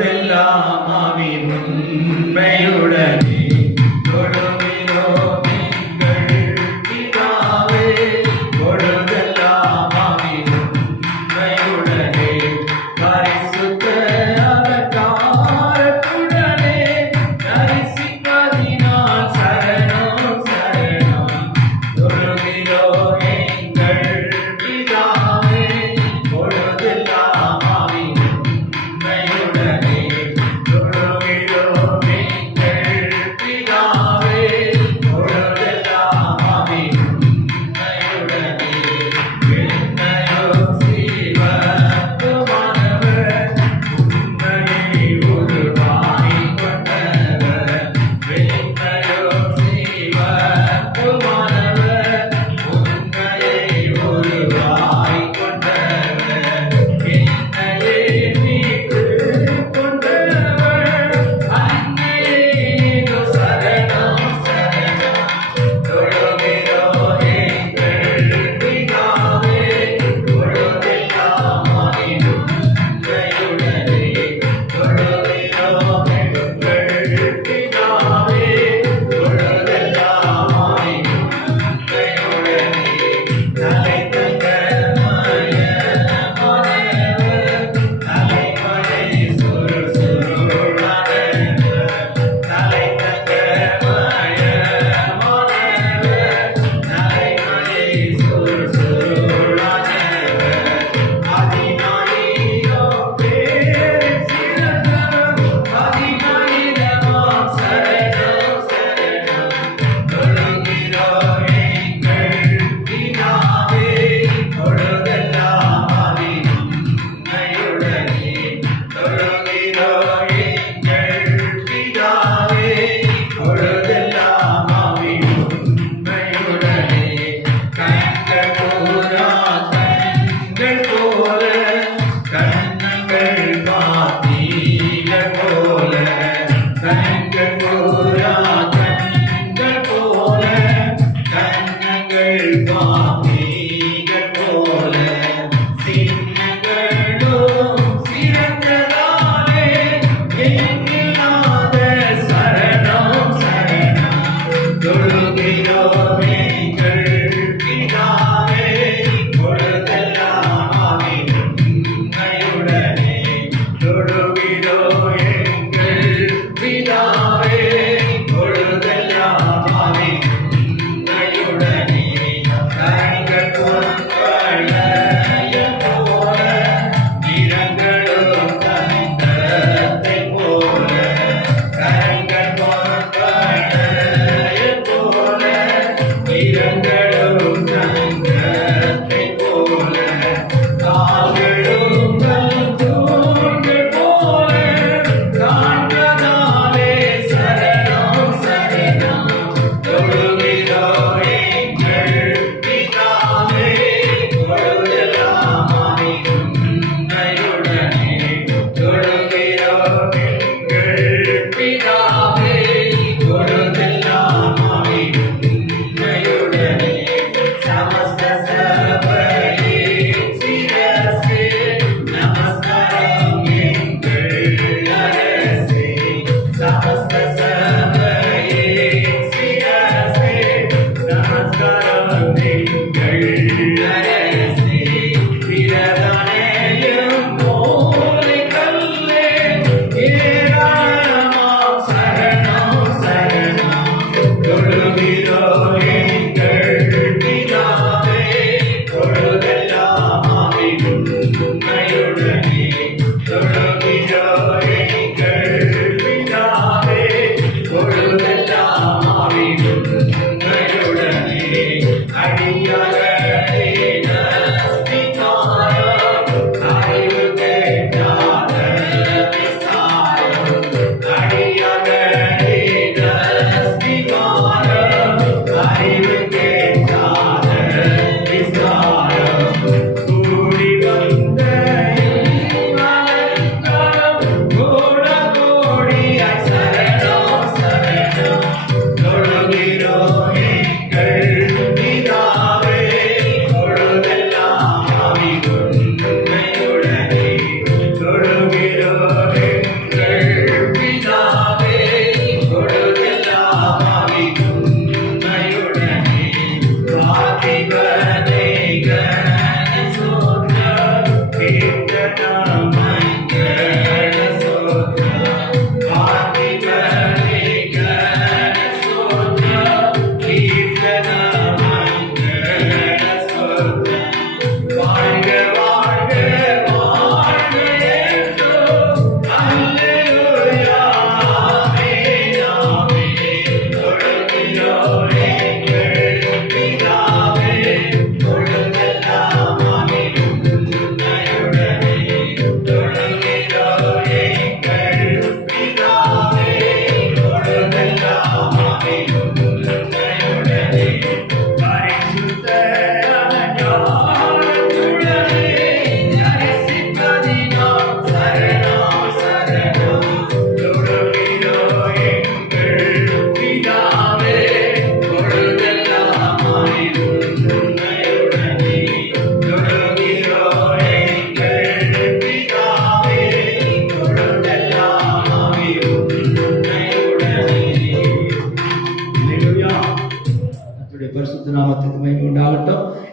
பொழுதெல்லாம் ஆவின் உண்மையுடனே தொழுகிறோம் எங்கள் பிதாவே. பொழுதெல்லாம் ஆவின் உண்மையுடனே பரிசுத்த அவதாரத்துடனே தரிசிப்பதினால் சரணம் சரணம். தொழுகிறோம் எங்கள் பிதாவே. பொழுதெல்லாம் ஆவின் உண்மையுடனே தொழுகிறோம் எங்கள் பிதாவே. பொழுதெல்லாம் ஆவின் உண்மையுடனே வெண்மையோ சிவப்புமானவர் உண்மையை உருவாக்கிக் கொண்டவர். வெண்மையோ சிவப்புமானவர் உண்மையை உருவாக்கிக் கொண்டவர். என்னையே மீட்டுக் கொண்டவர் அன்னையே சரணம் சரணம். தொழுகிறோம் எங்கள் பிதாவே. பொழுதெல்லாம் ஆவின் உண்மையுடனே தொழுகிறோம் எங்கள் பிதாவே. பொழுதெல்லாம் ஆவின் உண்மையுடனே தலைத்தங்க மயமானவர் தலைமலை சுருளானவர். தலைத்தங்க மயமானவர் தலைமலை சுருளானவர். அதினாயிரோ பேர் சிறந்தவர் அதினாயிரமாம் சரணம் சரணம். தொழுகிறோம் எங்கள் பிதாவே. பொழுதெல்லாம் ஆவின் உண்மையுடனே தொழுகிறோம் எங்கள் பிதாவே. பொழுதெல்லாம் ஆவின் உண்மையுடனே கண்கள் பூரா கண்கள் போல கண்ணங்கள் பாத்தீர்கள் போல. கண்கள் பூரா கண்கள் போல கண்ணங்கள் பாத்தீர்கள் போல. சின்னங்களும் சிறந்ததாலே எண்ணில்லாத சரணம் சரணம். தொழுகிறோம் எங்கள் பிதாவே. பொழுதெல்லாம் ஆவின் உண்மையுடனே தொழுகிறோம் எங்கள் பிதாவே. பொழுதெல்லாம் ஆவின் உண்மையுடனே கண்கள் பொன்வளையம் போல நிறங்களும் தங்கத்தைப் போல. கண்கள் பொன்வளையம் போல நிறங்களும் தங்கத்தைப் போல. கால்களும் கல்தூண்கள் போல காண்பதாலே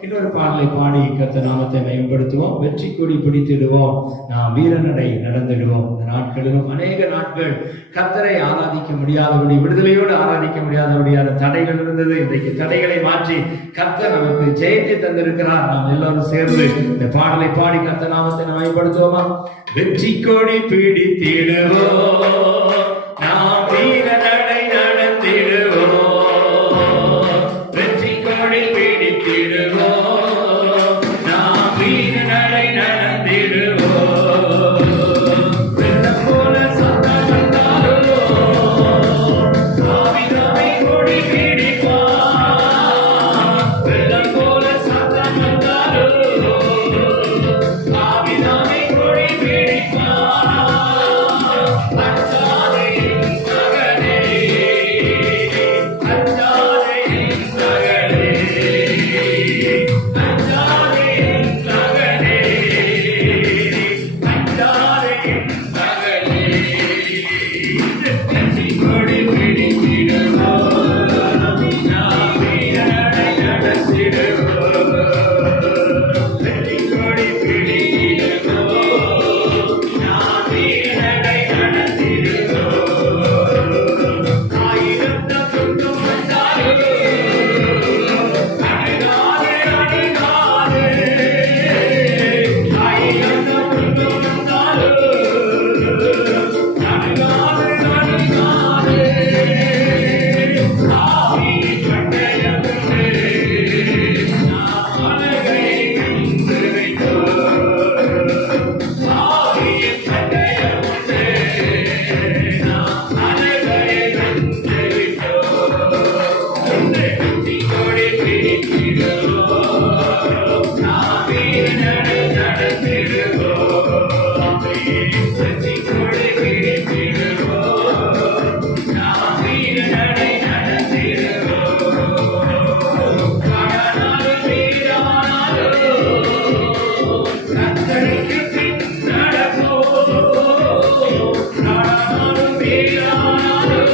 இன்னொரு பாடலை பாடி கர்த்தர் நாமத்தை மேம்படுத்துவோம். வெற்றி கொடி பிடித்திடுவோம், நாம் வீரநடை நடந்திடுவோம். இந்த நாட்களிலும் அநேக நாட்கள் கர்த்தரை ஆராதிக்க முடியாதபடி, விடுதலையோடு ஆராதிக்க முடியாதபடியான தடைகள் இருந்தது. இன்றைக்கு தடைகளை மாற்றி கர்த்தர் நமக்கு ஜெயத்தை தந்திருக்கிறார். நாம் எல்லாரும் சேர்ந்து இந்த பாடலை பாடி கர்த்தர் நாமத்தை மேம்படுத்துவோமா? வெற்றி கொடி பிடித்திடுவோம், நாம் வீரநடை நடந்திடுவோம். வெற்றி கொடி பிடித்திடுவோம், நாம் வீரநடை நடந்திடுவோம். வெள்ளம் போல சத்தம் வந்தாலும் ஆவிதாமை கொடி பிடிப்பான். வெள்ளம் போல சத்தம் வந்தாலும் ஆவிதாமை கொடி பிடிப்பான். அஞ்சாதே மகனே, அஞ்சாதே மகனே, அஞ்சாதே மகனே, அஞ்சாதே மகனே. வெற்றி கொடி பிடித்திடுவோம், நாம் வீரநடை நடத்திடுவோம். வெற்றி கொடி பிடித்திடுவோம், நாம் வீரநடை நடத்திடுவோம். ஆயிரம் துன்பம் வந்தாலும் அணுகாதே, அணுகாதே. ஆயிரம் துன்பம் வந்தாலும் அணுகாதே, அணுகாதே. ஆவியின் பட்டயத்திலே நாம் அழகை கண்டு வைத்தோம். ஆவியின் பட்டயத்திலே நாம் அழகை கண்டு வைத்தோம். வெற்றி கொடி பிடித்திடுவோம், நாம் வீரநடை நடத்திடுவோம். வெற்றி கொடி பிடித்திடுவோம், நாம் வீரநடை நடத்திடுவோம். கடனாலும் வீரானாலும் கர்த்தருக்கு பின் நடப்போம். கடனாலும் வீரானாலும்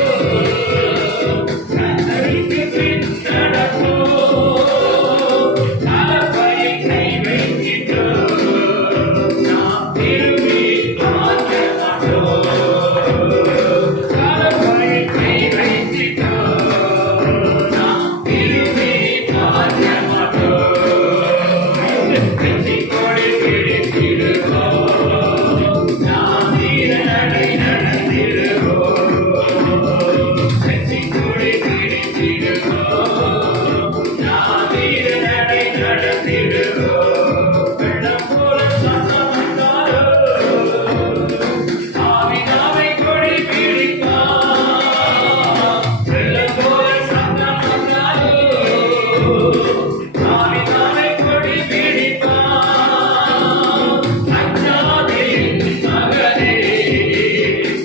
கர்த்தருக்கு பின் நடப்போம். தலைப்பையை கை வைத்திட்டோம், நாம் திரும்பி பார்க்க மாட்டோம். தலைப்பையை கை வைத்திட்டோம், நாம் திரும்பி பார்க்க மாட்டோம். வெற்றி கொடி பிடித்திடுவோம், நாம் வீரநடை நடத்திடுவோம். வெற்றி கொடி பிடித்திடுவோம், நாம் வீரநடை நடத்திடுவோம். வெள்ளம் போல சத்தம் வந்தாலும் ஆவிதாமை கொடி பிடிப்பான். வெள்ளம் போல சத்தம் வந்தாலும் ஆவிதாமை கொடி பிடிப்பான். அஞ்சாதே மகனே,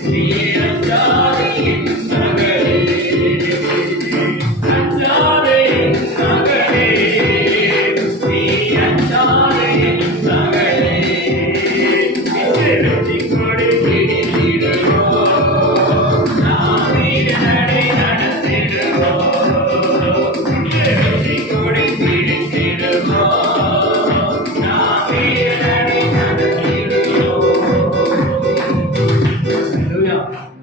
நீ அஞ்சாதே மகனே, அஞ்சாதே மகனே, நீ அஞ்சாதே மகனே. வெற்றி கொடி பிடித்திடுவோம், நாம் வீரநடை நடத்திடுவோம். வெற்றி கொடி பிடித்திடுவோம், நாம் வீரநடை நடத்திடுவோம். ஹல்லேலூயா.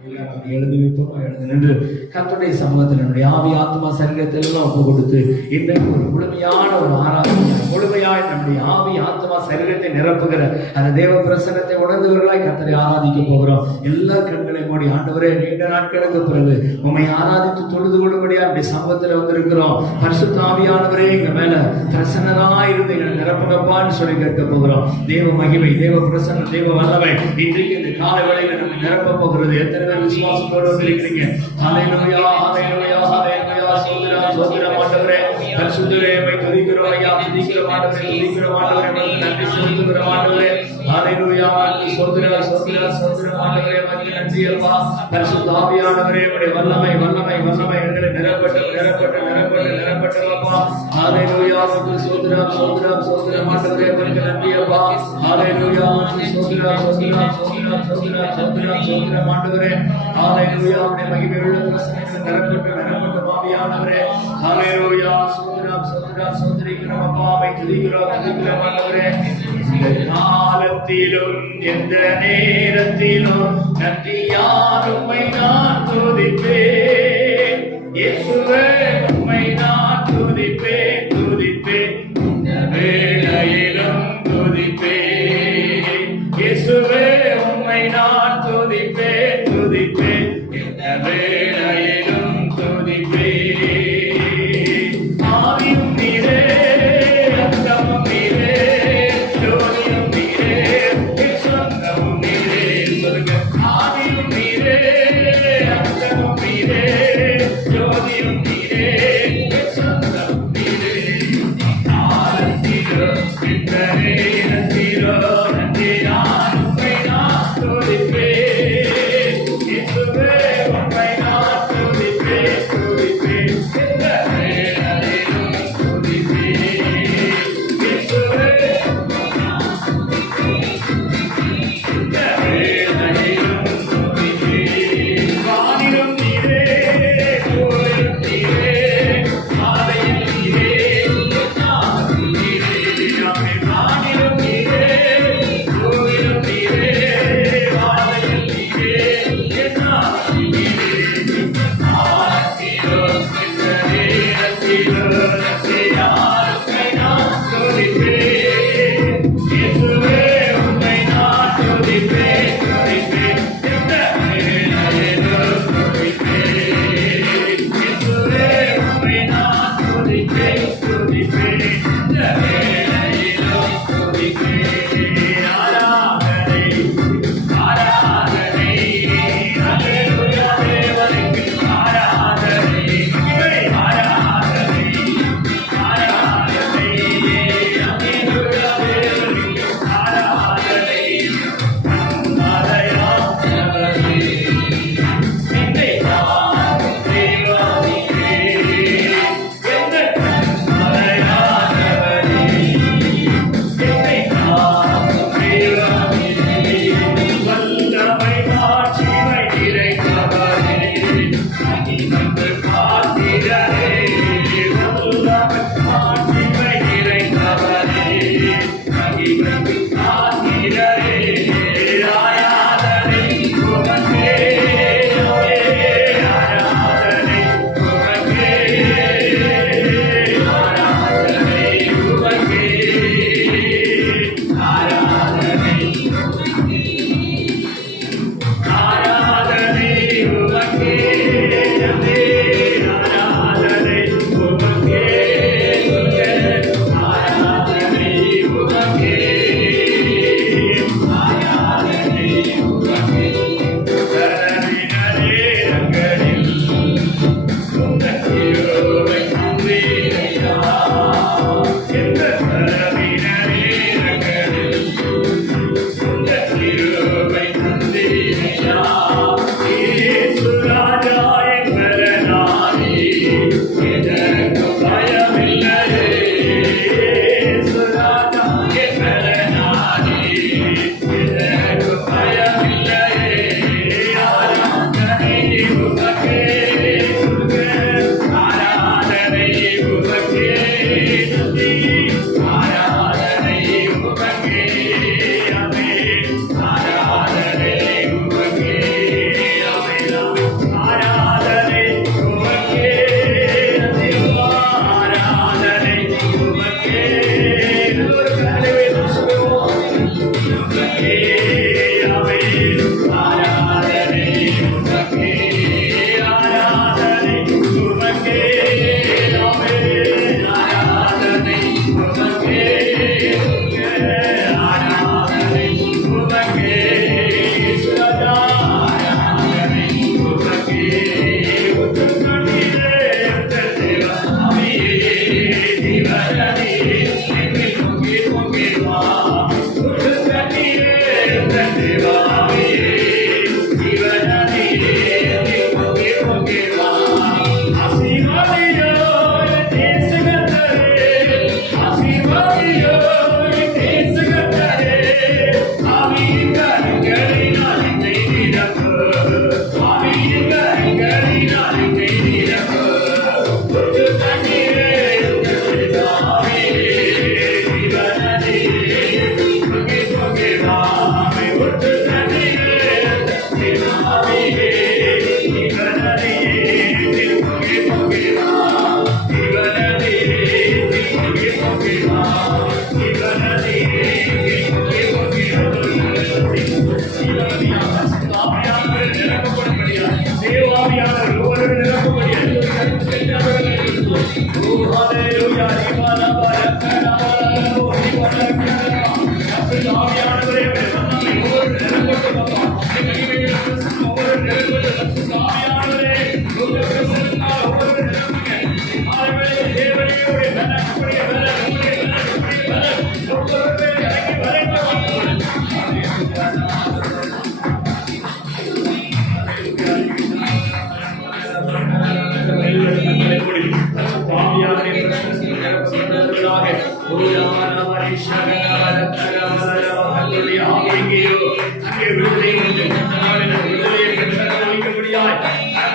எல்லாரும் அப்படி எழுந்து வைப்போம். எழுந்து நின்று கர்த்தருடைய சமூகத்தில் நம்முடைய ஆவி ஆத்மா சரீரத்தை எல்லாம் ஒப்பு கொடுத்து இன்றைக்கு ஒரு முழுமையான ஒரு ஆராதனை, முழுமையாய் நம்முடைய ஆவி ஆத்மா சரீரத்தை நிரப்புகிற அந்த தேவ பிரசன்னத்தை உணர்ந்தவர்களாய் கர்த்தரை ஆராதிக்க போகிறோம். எல்லா கண்களை மூடி, ஆண்டவரே, நீண்ட நாட்களுக்கு பிறகு உம்மை ஆராதித்து தொழுது கொள்ளும்படியா அப்படி சமூகத்தில் வந்திருக்கிறோம். பரிசுத்த ஆவியானவரே, எங்க மேல பிரசன்னராய் இருந்து எங்களை நிரப்புங்கப்பான்னு சொல்லி கேட்க போகிறோம். தேவ மகிமை, தேவ பிரசன்னம், தேவ வல்லமை இன்றைக்கு இந்த கால வேளையில நம்ம நிரப்ப போகிறது. எத்தனை பேர் விசுவாசத்தோடு வந்திருக்கிறீங்க? ஹல்லேலூயா, ஹல்லேலூயா, ஹல்லேலூயா. சோதரம், சோதரம் ஆண்டவரே, பரிசுத்தரே, உம்மை துதிக்கிறோம் ஐயா, துதிக்கிறோம் ஆண்டவரே, துதிக்கிறோம் ஆண்டவரே, உமக்கு நன்றி செலுத்துகிறோம் ஆண்டவரே. ஹல்லேலூயா, சோதரம், சோதரம், சோதரம் ஆண்டவரே, உமக்கு நன்றி அப்பா. பரிசுத்த ஆவியானவரே, உம்முடைய வல்லமை, வல்லமை, வல்லமை எங்களை நிரப்பட்டும், நிரப்பட்டும், நிரப்பட்டும், நிரப்பட்டும் அப்பா. ஹல்லேலூயா, உமக்கு சோதரம், சோதரம், சோதரம் ஆண்டவரே, உமக்கு நன்றி அப்பா. ஹல்லேலூயா, உமக்கு சோதரம், சோதரம், சோதரம், சோதரம், சோதரம், சோதரம் ஆண்டவரே. ஹல்லேலூயா, உம்முடைய மகிமையுள்ள பிரசன்னங்கள் நிரப்பட்டும், நிரப்பட்டும் ஆவியானவரே. ஹல்லேலூயா. ஸ்தோத்திரம் ஸ்தோத்திரம் ஸ்தோத்திரிக்கிறோம் அப்பா. உம்மை துதிக்கிறோம் துதிக்கிறோம் ஆண்டவரே. இந்த காலத்திலும் எந்த நேரத்திலும் நன்றியால் உம்மை நான் துதிப்பேன். இயேசுவே உம்மை நான் துதிப்பேன் துதிப்பேன். இந்த வேளையிலும் துதிப்பேன். இயேசுவே உம்மை நான் துதிப்பேன் துதிப்பேன். இந்த வேளையிலும் துதிப்பேன். ஆவியும் நீரே, ரத்தமும் நீரே, ஜோதியும் நீரே, என் சொந்தமும் நீரே. சொல்லுங்க. ஆவியும் நீரே, ரத்தமும் நீரே, ஜோதியும் நீரே, என் சொந்தமும் நீரே. ஆரத்திலோ இந்த நேரத்திலோ நன்றியால் உம்மை நான் துதிப்பேன். இயேசுவே உம்மை நான்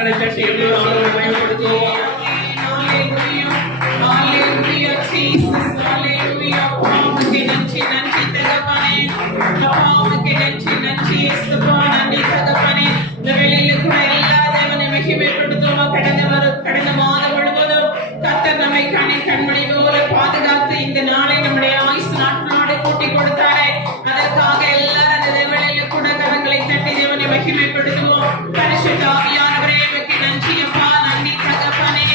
கரங்களை தட்டி எல்லோரும் ஆண்டவரை மகிமைப்படுத்துவோம். கடந்த மாதம் முழுவதும் கர்த்தர் நம்மை கண்மணி போல பாதுகாத்து இந்த நாளை நம்முடைய ஆயுசு நாட்களோடு கூட்டி கொடுத்தாரே, அதற்காக எல்லாரும் அந்த வேளையில கூட கரங்களை தட்டி தேவனை மகிமைப்படுத்துவோம். பரிசுத்த ஆவியானவரே, உமக்கு நன்றி அப்பா, நன்றி தகப்பனே.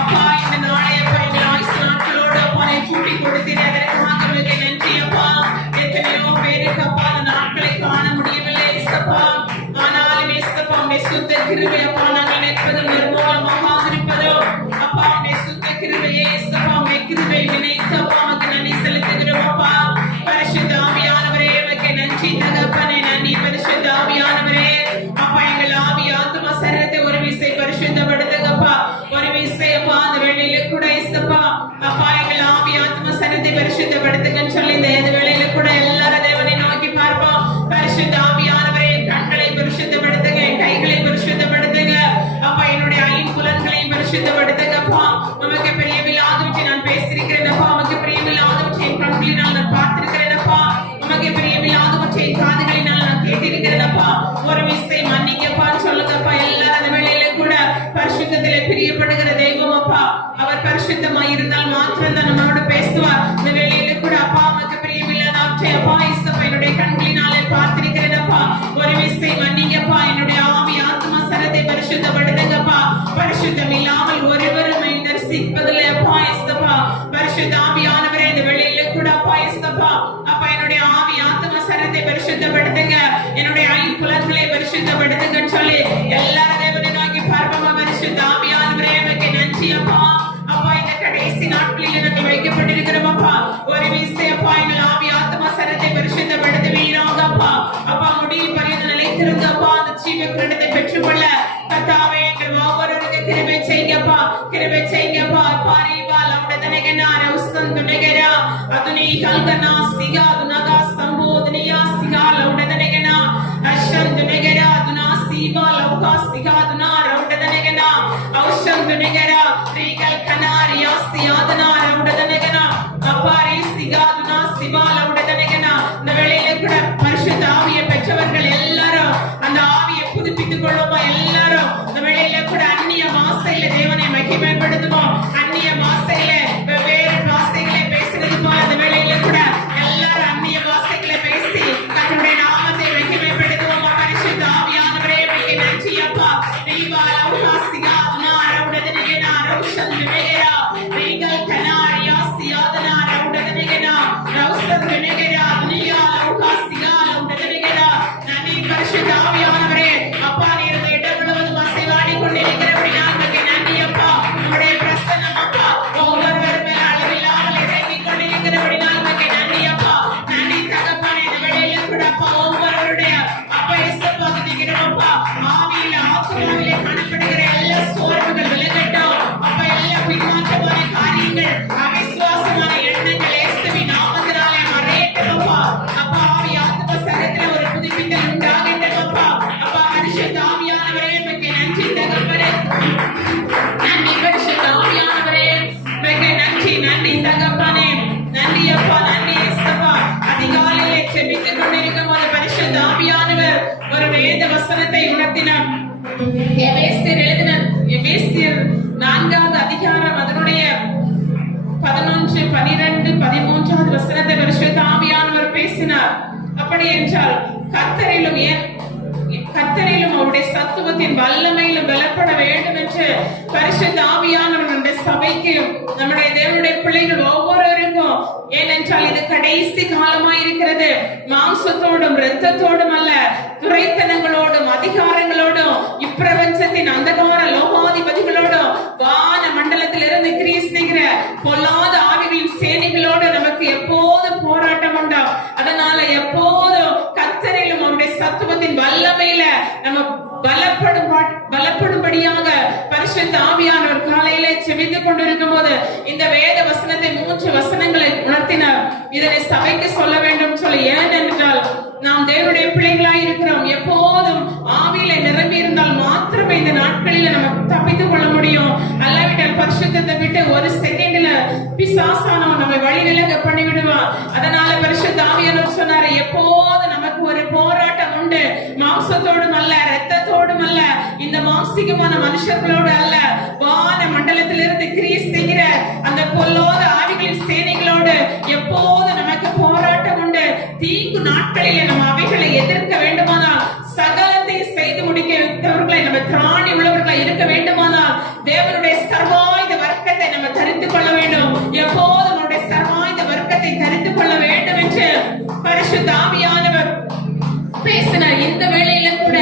அப்பா, இந்த நாளை அப்பா எங்கள் ஆயுசு நாட்களோடு அப்பா கூட்டி கொடுத்தீர், அதற்காக உமக்கு நன்றி அப்பா. எத்தனையோ பேருக்கு அப்பா அந்த நாட்களை காண முடியவில்லை ஏசப்பா, ஆனாலும் ஏசப்பா உம்முடைய சுத்த கிருபை அப்பா நாங்கள் நிற்பதும் நிர்மூலமாக இருப்பதும் அப்பா உம்முடைய சுத்த கிருபையே ஏசப்பா, உம்முடைய கிருபை நினைத்து அப்பா உமக்கு நன்றி செலுத்துகிறோம் அப்பா. பரிசுத்த ஆவியானவரே, உமக்கு நன்றி தகப்பனே, நன்றி பரிசுத்த ஆவியானவரே. அப்பா எங்கள் ஆவி ஆத்துமா சரீரத்தை ஒரு விசை பரிசுத்தப்படுத்துங்கப்பா, ஒரு விசை அப்பா அந்த வேளையில கூட ஏசப்பா அப்பா எங்கள் ஆவி ஆத்துமா சரீரத்தை பரிசுத்தப்படுத்துங்கன்னு சொல்லி இந்த வேளையில கூட எல்லாரும் தேவனை நோக்கி பார்ப்போம். பரிசுத்த ஆவியானவரே, கண்களை பரிசுத்தப்படுத்துங்க, கைகளை பரிசுத்தப்படுத்துங்க அப்பா, என்னுடைய ஐம்புலன்களையும் பரிசுத்தப்படுத்துங்கப்பா. உமக்கு பிரியமில்லாதவற்றை நான் பேசியிருக்கிறேனப்பா, உமக்கு பிரியமில்லாதவற்றை என் கண்களினால் நான் பார்த்திருக்கிறேனப்பா, உமக்கு பிரியமில்லாதவற்றை காதுகளினால் நான் கேட்டிருக்கிறேனப்பா. ஒரு விசை மன்னிங்கப்பான்னு சொல்லுங்கப்பா. எல்லாரும் அந்த வேளையில கூட பரிசுத்தத்திலே பிரியப்படுகிற தெய்வம் அப்பா, அவர் பரிசுத்தமாய் இருந்தால் மாத்திரம் தான் நம்மளோட பேசுவார். இந்த வேளையில கூட அப்பா உமக்கு பிரியமில்லாதவற்றை அப்பா இசப்பா என்னுடைய கண்களினாலே பார்த்திருக்கிறேனப்பா, ஒரு விசை மன்னிங்கப்பா. என்னுடைய ஆவி ஆத்மா சரத்தை பரிசுத்தப்படுத்துங்கப்பா. பரிசுத்தம் இல்லாமல் ஒருவருமை தரிசிப்பதில்லை அப்பா இசப்பா. பரிசுத்த ஆவியானவரே, இந்த வேளையில கூட அப்பா இசப்பா அப்பா என்னுடைய ஆவி ஆத்மா சரத்தை பரிசுத்தப்படுத்துங்க, என்னுடைய ஐம்புலன்களை பரிசுத்தப்படுத்துங்கன்னு சொல்லி எல்லாரும் தேவனை நோக்கி பார்ப்போமா. பரிசுத்த ஆவியானவரே, உமக்கு நன்றி அப்பா. அப்பா இந்த கடைசி நாட்களில் நாங்கள் வைக்கப்பட்டிருக்கிறோம் அப்பா, ஒரு விசை அப்பா எங்கள் ஆவி ஆத்மா சரத்தை பரிசுத்தப்படுத்துவீராக அப்பா. அப்பா முடிவு பரிந்து நிலைத்திருங்கப்பா, அந்த ஜீவ கிரீடத்தை பெற்றுக்கொள்ள கர்த்தாவே எங்கள் ஒவ்வொருவருக்கு கிருபை செய்யுங்கப்பா, கிருபை செய்யுங்கப்பா. பாரிவால் அவடதனகனா ரௌசந்தனகரா அதுனி கல்கனா சிகா துனகா சம்போதனியா சிகா லௌடதனகனா அஷந்தனகரா துனா சிபா லௌகா சிகா துனா ரௌடதனகனா ஔஷந்தனகரா ரீகல் கனாரியா சியாதனா ரௌடதனகனா அப்பாரி சிகா துனா சிபா லௌடதனகனா. இந்த வேளையில கூட பரிசுத்த ஆவியை பெற்றவர்கள் எல்லாரும் அந்த ஆவியை புதுப்பித்துக் கொள்ளுமா. எல்லாரும் இந்த வேளையில கூட அந்நிய வாசையில தேவனை மகிமைப்படுத்துவோம். அந்நிய வாசையில வெவ்வேறு வாசைகளை பேசுறது போல இந்த வேளையில கூட எல்லாரும் அந்நிய வாசைகளை பேசி தன்னுடைய நாமத்தை மகிமைப்படுத்துவோம். பரிசுத்த ஆவியானவரே, உமக்கு நன்றி அப்பா. ரீவா லௌகா சிகா துனா ரௌடதனகனா ரௌஷந்தனகரா ரீகல் கனாரியா சியாதனா ரௌடதனகனா ரௌஷந்தனகரா துனியா லௌகா சிகா லௌடதனகரா. நன்றி பரிசுத்த ஆவியானவரே. அப்பா நீர் இந்த இடம் முழுவதும் அசைவாடி கொண்டிருக்கிறபடியால் உமக்கு நன்றி அப்பா. உம்முடைய பிரசன்னம் அப்பா ஒவ்வொருவர் மேல் அளவில்லாமல் இறங்கிக் கொண்டிருக்கிறபடியால் உமக்கு நன்றி அப்பா. நன்றி தகப்பனே. இந்த வேளையில கூட அப்பா ஒவ்வொருவருடைய அப்பா இயேசுப்பா துதிக்கிறோம் அப்பா. ஆவியில ஆத்துமாவிலே காணப்படுகிற எல்லா சோர்வுகள் விலகட்டும் அப்பா. எல்லா பின்மாற்றமான காரியங்கள் அவிசுவாசமான எண்ணங்கள் இயேசுவின் நாமத்தினாலே மறையட்டும் அப்பா. அப்பா ஆவி ஆத்தும சரீரத்திலே ஒரு புதுப்பித்தல் உண்டாகட்டும் அப்பா. அப்பா பரிசுத்த ஆவியானவரே, உமக்கு நன்றி தகப்பனே. நன்றி பரிசுத்த ஆவியானவரே, உமக்கு நன்றி. நன்றி தகப்பனே, நன்றி அப்பா, நன்றி இயேசுப்பா. அதிகாலையிலே ஜெபித்துக் கொண்டிருக்கும் போது பரிசுத்த ஆவியானவர் ஒரு வேத வசனத்தை உணர்த்தினார். எபேசியர் எழுதின எபேசியர் 4வது அதிகாரம் அதனுடைய 11, 12, 13வது வசனத்தை பரிசுத்த ஆவியானவர் பேசினார். அப்படி என்றால் கர்த்தரிலும் அவருடைய சத்துவத்தின் வல்லமையிலும் பலப்பட வேண்டும் என்று பரிசுத்த ஆவியானவர் நம்முடைய சபைக்கு நம்முடைய தேவனுடைய பிள்ளைகள் ஒவ்வொருவருக்கும், ஏனென்றால் இது கடைசி காலமாய் இருக்கிறது. மாம்சத்தோடும் இரத்தத்தோடும் அல்ல, துரைத்தனங்களோடும் அதிகாரங்களோடும் இப்பிரபஞ்சத்தின் அந்தகார லோகாதிபதிகளோடும் வான மண்டலத்திலிருந்து கிரியை செய்கிற பொல்லாத ஆவிகளின் சேனைகளோடு நமக்கு எப்போதும் போராட்டம் உண்டாம். அதனால எப்போதும் கர்த்தரிலும் அவருடைய சத்துவத்தின் வல்லமையில நம்ம பலப்படும்படியாக பரிசுத்த ஆவியானவர் காலையிலே செபித்துக் கொண்டிருக்கும் போது இந்த வேத வசனத்தை 3 வசனங்களை உணர்த்தினார். இதனை சபைக்கு சொல்ல வேண்டும் சொல்லி. ஏனென்றால் நாம் தேவனுடைய பிள்ளைகளாய் இருக்கிறோம். எப்போதும் ஆவியில நிரம்பி இருந்தால் மாத்திரமே இந்த நாட்களில நம்ம தப்பித்துக் கொள்ள முடியும். அல்லாவிட்டால் பரிசுத்தத்தை விட்டு ஒரு செகண்ட்ல பிசாசானவன் நம்மை வழி விலக பண்ணி விடுவான். அதனால பரிசுத்த ஆவியானவர் சொன்னாரு, எப்போது நமக்கு ஒரு போராட்டம் உண்டு, மாம்சத்தோடும் அல்ல, இரத்தத்தோடும் அல்ல, இந்த மாம்சிகமான மனுஷர்களோடு அல்ல, வான மண்டலத்திலிருந்து கிரியை செய்கிற அந்த பொல்லாத ஆவிகளின் சேனைகளோடு எப்போது நமக்கு போராட்டம் உண்டு. தீங்கு நாட்களிலே நம்ம அவைகளை எதிர்க்க வேண்டுமானால், சகலத்தை செய்து முடிக்கிறவர்களை நம்ம திராணி உள்ளவர்களாய் இருக்க வேண்டுமானால், தேவனுடைய சர்வாயுத வர்க்கத்தை நம்ம தரித்துக் கொள்ள வேண்டும். எப்போதும் நம்முடைய சர்வாயுத வர்க்கத்தை தரித்துக் கொள்ள வேண்டும் என்று பரிசுத்த ஆவியானவர் பேசினார். இந்த வேளையில கூட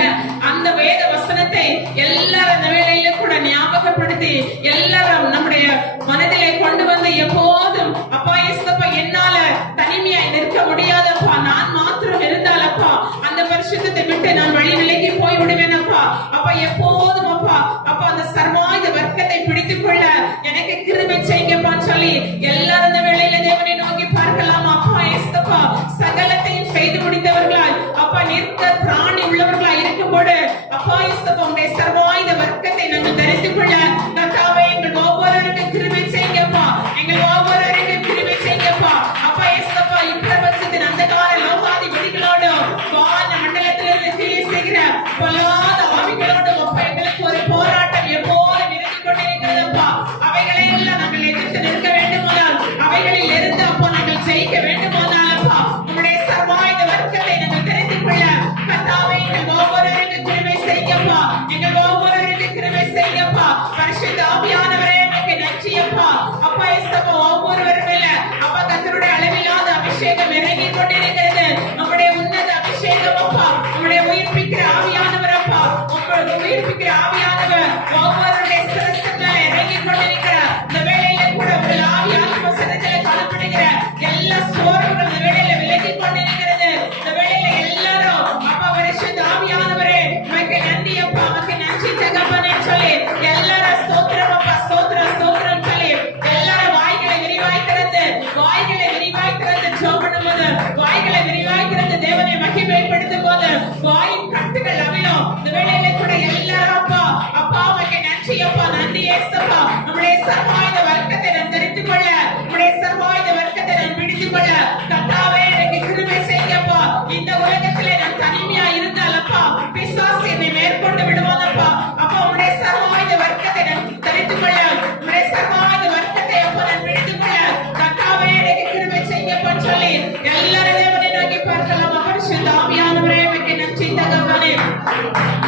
அந்த வேத வசனத்தை எல்லாரும் அந்த வேளையில கூட ஞாபகப்படுத்தி எல்லாரும் நம்முடைய மனதிலே கொண்டு வந்து, எப்போதும் அப்பா இயேசுப்பா என்னால தனிமையாய் நிற்க முடியாதப்பா, நான் மாத்திரம் இருந்தாலப்பா அந்த பரிசுத்தத்தை விட்டு நான் வழி விலகி போய் விடுவேன் அப்பா. அப்பா எப்போதும் அப்பா அப்பா அந்த சர்வாயுத வர்க்கத்தை பிடித்துக் கொள்ள எனக்கு கிருபை செய்யுங்கப்பான்னு சொல்லி எல்லாரும் அந்த வேளையில தேவனை நோக்கி பார்க்கலாம். அப்பா இயேசுப்பா சகலத்தையும் செய்து முடித்தவர்களாய் அப்பா நிற்க பிராணி உள்ளவர்களாய் இருக்கும்போது அப்பா இயேசுப்பா உங்களுடைய சர்வாயுத வர்க்கத்தை நாங்கள் தரித்துக் கொள்ள கர்த்தாவே எங்கள் ஒவ்வொருவருக்கு கிருபை செய்யுங்கப்பா, எங்கள் ஒவ்வொருவருக்கு கிருபை செய்யுங்கப்பா. அப்பா இயேசுப்பா இப்பிரபஞ்சத்தின் அந்தகார லோகாதி வெளிகளோடு வான மண்டலத்திலிருந்து கிரியை செய்கிற பொல்லாத ஆவிகளோடு அப்பா எங்களுக்கு ஒரு போராட்டம் எப்போதும் இருந்து கொண்டிருக்கிறதப்பா. அவைகளை எல்லாம் நாங்கள் எதிர்த்து நிற்க வேண்டுமானால், அவைகளில் இருந்து அப்போ நாங்கள் ஜெயிக்க வேண்டுமானால் அப்பா உங்களுடைய சர்வாயுத வர்க்கத்தை நாங்கள் தெரிந்து கொள்ள கர்த்தாவே எங்கள் ஒவ்வொருவருக்கு கிருபை செய்யுங்கப்பா, எங்கள் ஒவ்வொருவருக்கு கிருபை செய்யுங்கப்பா. பரிசுத்த ஆவியானவரே உமக்கு நன்றி அப்பா. அப்பா இயேசுப்பா ஒவ்வொருவர் மேல அப்பா கர்த்தருடைய அளவில்லாத அபிஷேகம் இறங்கி கொண்டிருக்கிறது. நம்முடைய உன்னத அபிஷேகம் அப்பா, நம்முடைய உயிர்ப்பிக்கிற ஆவியானவர் அப்பா, உங்களுடைய உயிர்ப்பிக்கிற ஆவியானவர் ஒவ்வொருடைய சிரசில் இறங்கி கொண்டிருக்கிற இந்த வேளையில கூட உங்கள் ஆவியானவர் சிரசில காணப்படுகிற எல்லா சோர்வுகள் இந்த வேளையில விலகி கொண்டிருக்கிறது. இந்த வேளையில எல்லாரும் அப்பா பரிசுத்த ஆவியானவரே உமக்கு நன்றி அப்பா, உமக்கு நன்றி தகப்பனே சொல்லி எல்லாரும் ஸ்தோத்திரம் அப்பா, ஸ்தோத்திரம் ஸ்தோத்திரம் சொல்லி எல்லாரும் வாய்களை விரிவாய் திறந்து ஜெபம் பண்ணும்போது, வாய்களை விரிவாய் திறந்து தேவனை மகிமைப்படுத்தும் போது வாயின் கட்டுகள் அவிழும். இந்த வேளையில கூட எல்லாரும் அப்பா அப்பா உமக்கு நன்றி அப்பா, நன்றி இயேசுப்பா. நம்முடைய சர்வாயுத வர்க்கத்தை நான் தெரிந்து கொள்ள, நம்முடைய சர்வாயுத வர்க்கத்தை நான் பிடித்துக் கொள்ள கர்த்தாவே எனக்கு கிருபை செய்யுங்கப்பா. இந்த உலகத்திலே நான் தனிமையா இருந்தாலப்பா பிசாசு என்னை மேற்கொண்டு விடுவானப்பா. அப்பா உம்முடைய சர்வாயுத வர்க்கத்தை நான் தெரிந்து கொள்ள, உம்முடைய சர்வாயுத வர்க்கத்தை அப்பா நான் பிடித்துக் கொள்ள கர்த்தாவே எனக்கு கிருபை செய்யுங்கப்பான்னு சொல்லி எல்லாரும் தேவனை நோக்கி பார்க்கலாம். பரிசுத்த ஆவியானவரே உமக்கு நன்றி தகப்பனே,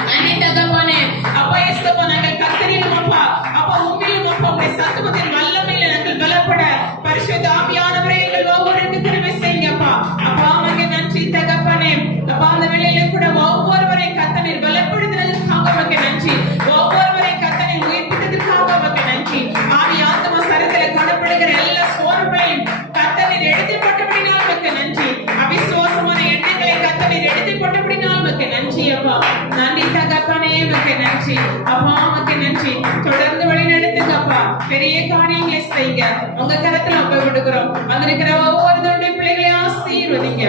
நன்றி தகப்பனே. அப்பா இயேசுப்பா நாங்கள் கர்த்தரிலும் அப்பா அப்பா உம்மிலும் அப்பா உம்முடைய சத்துவத்தின் வல்லமையில நாங்கள் பலப்பட பரிசுத்த ஆவியானவரே எங்கள் ஒவ்வொருவருக்கு கிருபை செய்யுங்கப்பா. அப்பா உமக்கு நன்றி தகப்பனே. அப்பா அந்த வேளையில கூட ஒவ்வொருவரை கர்த்தர் பலப்படுத்தினதற்காக உமக்கு நன்றி, ஒவ்வொருவரை கர்த்தர் உயிர்ப்பித்ததற்காக உமக்கு நன்றி. ஆவி ஆத்மா சரீரத்திலே காணப்படுகிற எல்லா சோர்வையும் கர்த்தர் எடுத்து போட்டபடினால் உமக்கு நன்றி. அவிசுவாசமான எண்ணங்களை கர்த்தர் எடுத்து போட்டபடினால் உமக்கு நன்றி அப்பா, நன்றி தகப்பனே உமக்கு நன்றி அப்பா, உமக்கு நன்றி. தொடர்ந்து வழி நடத்துங்கப்பா, பெரிய காரியங்களை செய்யுங்க. உங்க கரத்துல அப்ப விடுகிறோம். அங்க இருக்கிற ஒவ்வொருவருடைய பிள்ளைகளை ஆசீர்வதிங்க,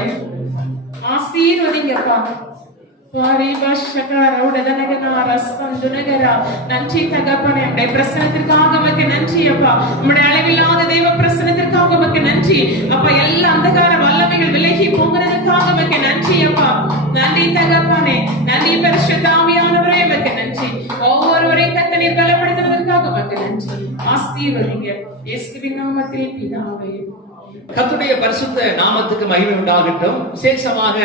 ஆசீர்வதிங்கப்பா. நன்றி தகப்பனே, உடைய பிரசனத்திற்காக உமக்கு நன்றி அப்பா, உம்முடைய அளவில்லாத தெய்வ பிரசனத்திற்காக உமக்கு நன்றி அப்பா. எல்லா அந்தகார வல்லமைகள் விலகி போகிறதுக்காக உமக்கு நன்றி அப்பா, நன்றி தகப்பனே, நன்றி பரிசுத்த ஆவியானவரே உமக்கு நன்றி. ஒவ்வொருவரையும் கர்த்தர் பலப்படுத்துவதற்காக உமக்கு நன்றி. ஆசீர்வதிங்க இயேசுவின் நாமத்தில் பிதாவே. கர்த்தருடைய பரிசுத்த நாமத்துக்கு மகிமை உண்டாகட்டும். விசேஷமாக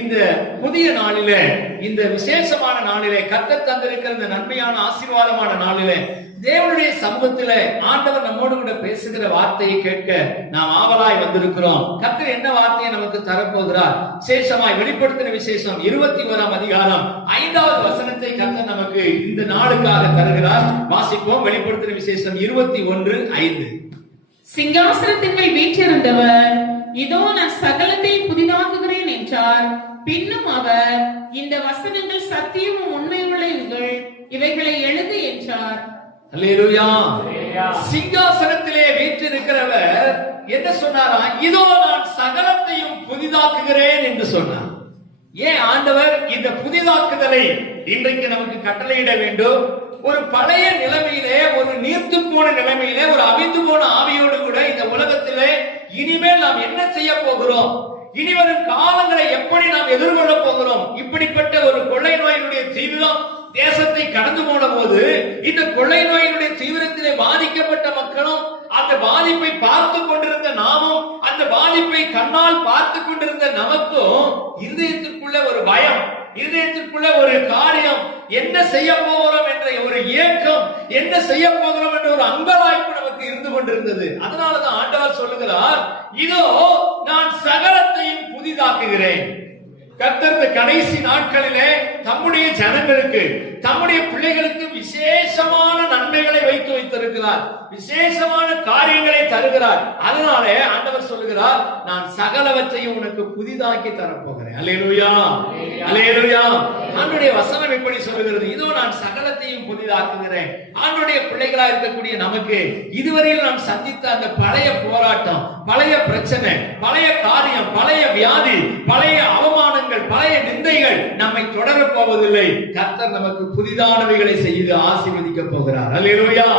இந்த புதிய நாளிலே, இந்த விசேஷமான நாளிலே, கர்த்தர் தந்திருக்கிற இந்த நன்மையான ஆசீர்வாதமான நாளிலே தேவனுடைய சமூகத்திலே ஆண்டவர் நம்மோடு கூட பேசுகிற வார்த்தையை கேட்க நாம் ஆவலாய் வந்திருக்கிறோம். கர்த்தர் என்ன வார்த்தையை நமக்கு தரப்போகிறார்? விசேஷமாய் வெளிப்படுத்தின விசேஷம் 21ஆம் அதிகாரம் 5வது வசனத்தை கர்த்தர் நமக்கு இந்த நாளுக்காக தருகிறார். வாசிப்போம். வெளிப்படுத்தின விசேஷம் 21:5. சிங்காசனத்தின் மேல் வீற்றிருந்தவர், இதோ நான் சகலத்தை புதிதாக்குகிறேன் என்றார். பின்னும் அவர், இந்த வசனங்கள் சத்தியமும் உண்மையுள்ளவைகள், இவைகளை எழுது என்றார். அல்லேலூயா. சிங்காசனத்திலே வீற்றிருக்கிறவர் என்ன சொன்னாரா? இதோ நான் சகலத்தையும் புதிதாக்குகிறேன் என்று சொன்னார். ஏன் ஆண்டவர் இந்த புதிதாக்குதலை இன்றைக்கு நமக்கு கட்டளையிட வேண்டும். ஒரு பழைய நிலைமையிலே, ஒரு நீர்த்து போன நிலைமையிலே, ஒரு அவிந்து போன ஆவியோடு கூட இந்த உலகத்திலே இனிமேல் நாம் என்ன செய்ய போகிறோம், இனிவரும் காலங்களை எப்படி நாம் எதிர்கொள்ள போகிறோம், இப்படிப்பட்ட ஒரு கொள்ளை நோயினுடைய தீவிரம் தேசத்தை கடந்து போன போது இந்த கொள்ளை நோயினுடைய தீவிரத்திலே பாதிக்கப்பட்ட மக்களும், அந்த பாதிப்பை பார்த்து கொண்டிருந்த நாமும், அந்த பாதிப்பை கண்ணால் பார்த்து கொண்டிருந்த நமக்கும் இருதயத்திற்குள்ள ஒரு பயம், இருதயத்திற்குள்ள ஒரு காரியம், என்ன செய்ய போகிறோம் என்ற ஒரு ஏக்கம், என்ன செய்ய போகிறோம் என்ற ஒரு அங்கலாய்ப்பு நமக்கு இருந்து கொண்டிருந்தது. அதனாலதான் ஆண்டவர் சொல்லுகிறார், இதோ நான் சகலத்தையும் புதிதாக்குகிறேன். கர்த்தர் கடைசி நாட்களிலே தம்முடைய ஜனங்களுக்கு, தம்முடைய பிள்ளைகளுக்கு விசேஷமான நன்மைகளை வைத்து வைத்திருக்கிறார், விசேஷமான காரியங்களை தருகிறார். அதனாலே ஆண்டவர் சொல்லுகிறார், நான் சகலவற்றையும் உனக்கு புதிதாக்கி தரப்போகிறேன். அல்லேலூயா, அல்லேலூயா. ஆண்டவருடைய வசனம் எப்படி சொல்லுகிறது, இதோ நான் சகலத்தையும் புதிதாக்குகிறேன். ஆண்டவருடைய பிள்ளைகளா இருக்கக்கூடிய நமக்கு இதுவரையில் நாம் சந்தித்த அந்த பழைய போராட்டம், பழைய பிரச்சனை, பழைய காரியம், பழைய வியாதி, பழைய அவமானங்கள், பழைய நிந்தைகள் நம்மை தொடரப் போவதில்லை. கர்த்தர் நமக்கு புதிதானவைகளை செய்து ஆசீர்வதிக்க போகிறார். அல்லேலூயா.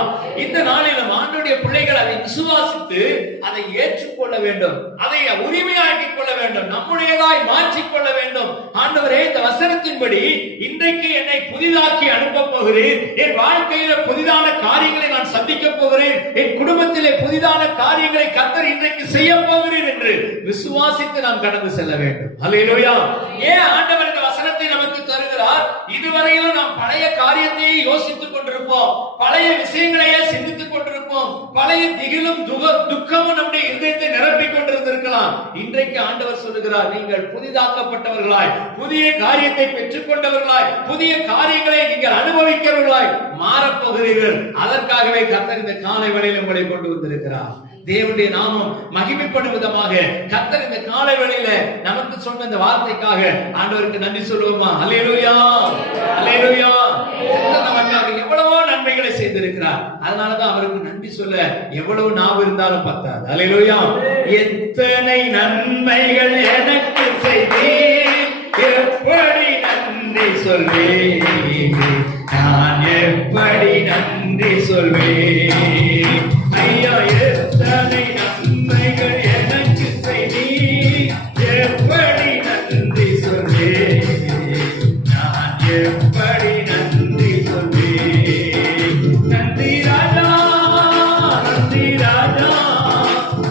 இந்த நாளில் ஆண்டவருடைய பிள்ளைகள் அதை விசுவாசித்து அதை ஏற்றுக்கொள்ள வேண்டும், அதை உரிமையாக்கிக் கொள்ள வேண்டும், நம்முடையதாய் மாற்றிக் கொள்ள வேண்டும். ஆண்டவரே, இந்த வசனத்தின்படி இன்றைக்கு என்னை புதிதாக்கி அனுப்ப போகிறேன், என் வாழ்க்கையில புதிதான காரியங்களை நான் சந்திக்க போகிறேன், என் குடும்பத்திலே புதிதான காரியங்களை கர்த்தர் இன்றைக்கு செய்ய போகிறேன் என்று விசுவாசித்து நாம் கடந்து செல்ல வேண்டும். அல்லேலூயா. ஏன் ஆண்டவர் இந்த வசனத்தை நமக்கு தருகிறார்? இதுவரையிலும் நாம் பழைய காரியத்தையே யோசித்துக் கொண்டிருப்போம், பழைய விஷயங்களையே சிந்தித்துக் கொண்டிருப்போம், பழைய திகிலும் துக்கமும் நம்முடைய இதயத்தை நிரப்பிக் கொண்டிருந்திருக்கலாம். இன்றைக்கு ஆண்டவர் சொல்லுகிறார், நீங்கள் புதிதாக்கப்பட்டவர்களாய், புதிய காரியத்தை பெற்றுக் கொண்டவர்களாய், புதிய காரியங்களை நீங்கள் அனுபவிக்கிறவர்களாய் மாறப்போகிறீர்கள். அதற்காகவே கர்த்தர் இந்த காலை வேளையில் உங்களை கொண்டு வந்திருக்கிறார். தேவனுடைய நாமம் மகிமைப்படும் விதமாக கர்த்தர் இந்த காலை வேளையில நமக்கு சொன்ன இந்த வார்த்தைக்காக ஆண்டவருக்கு நன்றி சொல்லுவோமா? அல்லேலூயா, அல்லேலூயா. கர்த்தர் நமக்காக எவ்வளவோ நன்மைகளை செய்திருக்கிறார். அதனாலதான் அவருக்கு நன்றி சொல்ல எவ்வளவு நாவு இருந்தாலும் பத்தாது. அல்லேலூயா. எத்தனை நன்மைகள் எனக்கு செய்தீர், எப்படி நன்றி சொல்வேன், நான் எப்படி நன்றி சொல்வேன். ஐயா, எத்தனை நன்மைகள் எனக்கு செய்தீர், எப்படி நன்றி சொல்வேன், நான் எப்படி நன்றி சொல்வேன். நன்றி ராஜா, நன்றி ராஜா,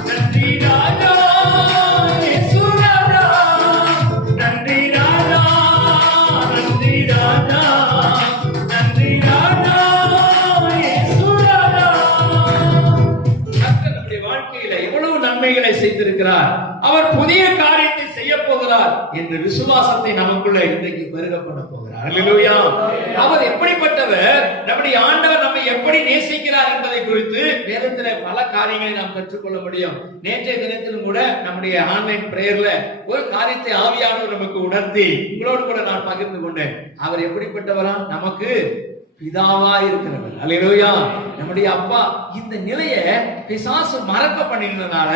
நன்றி ராஜா, இயேசு ராஜா, நன்றி ராஜா, நன்றி ராஜா, நன்றி ராஜா, இயேசு ராஜா. கர்த்தர் நம்முடைய வாழ்க்கையில எவ்வளவு நன்மைகளை செய்திருக்கிறார், அவர் புதிய காரியத்தை செய்ய போகிறார் என்ற விசுவாசத்தை நமக்குள்ள இன்றைக்கு பெருக பண்ண போகிறார். அல்லேலூயா. அவர் எப்படிப்பட்டவர், நம்முடைய ஆண்டவர் நம்மை எப்படி நேசிக்கிறார் என்பதை குறித்து வேதத்திலே பல காரியங்களை நாம் கற்றுக்கொள்ள முடியும். நேற்றைய தினத்திலும் கூட நம்முடைய ஆன்லைன் பிரேயர்ல ஒரு காரியத்தை ஆவியானவர் நமக்கு உணர்த்தி உங்களோடு கூட நான் பகிர்ந்து கொண்டேன். அவர் எப்படிப்பட்டவரா, நமக்கு பிதாவா இருக்கிறவர். அல்லேலூயா. நம்முடைய அப்பா. இந்த நிலையை பிசாசு மறக்க பண்ணினதுனால,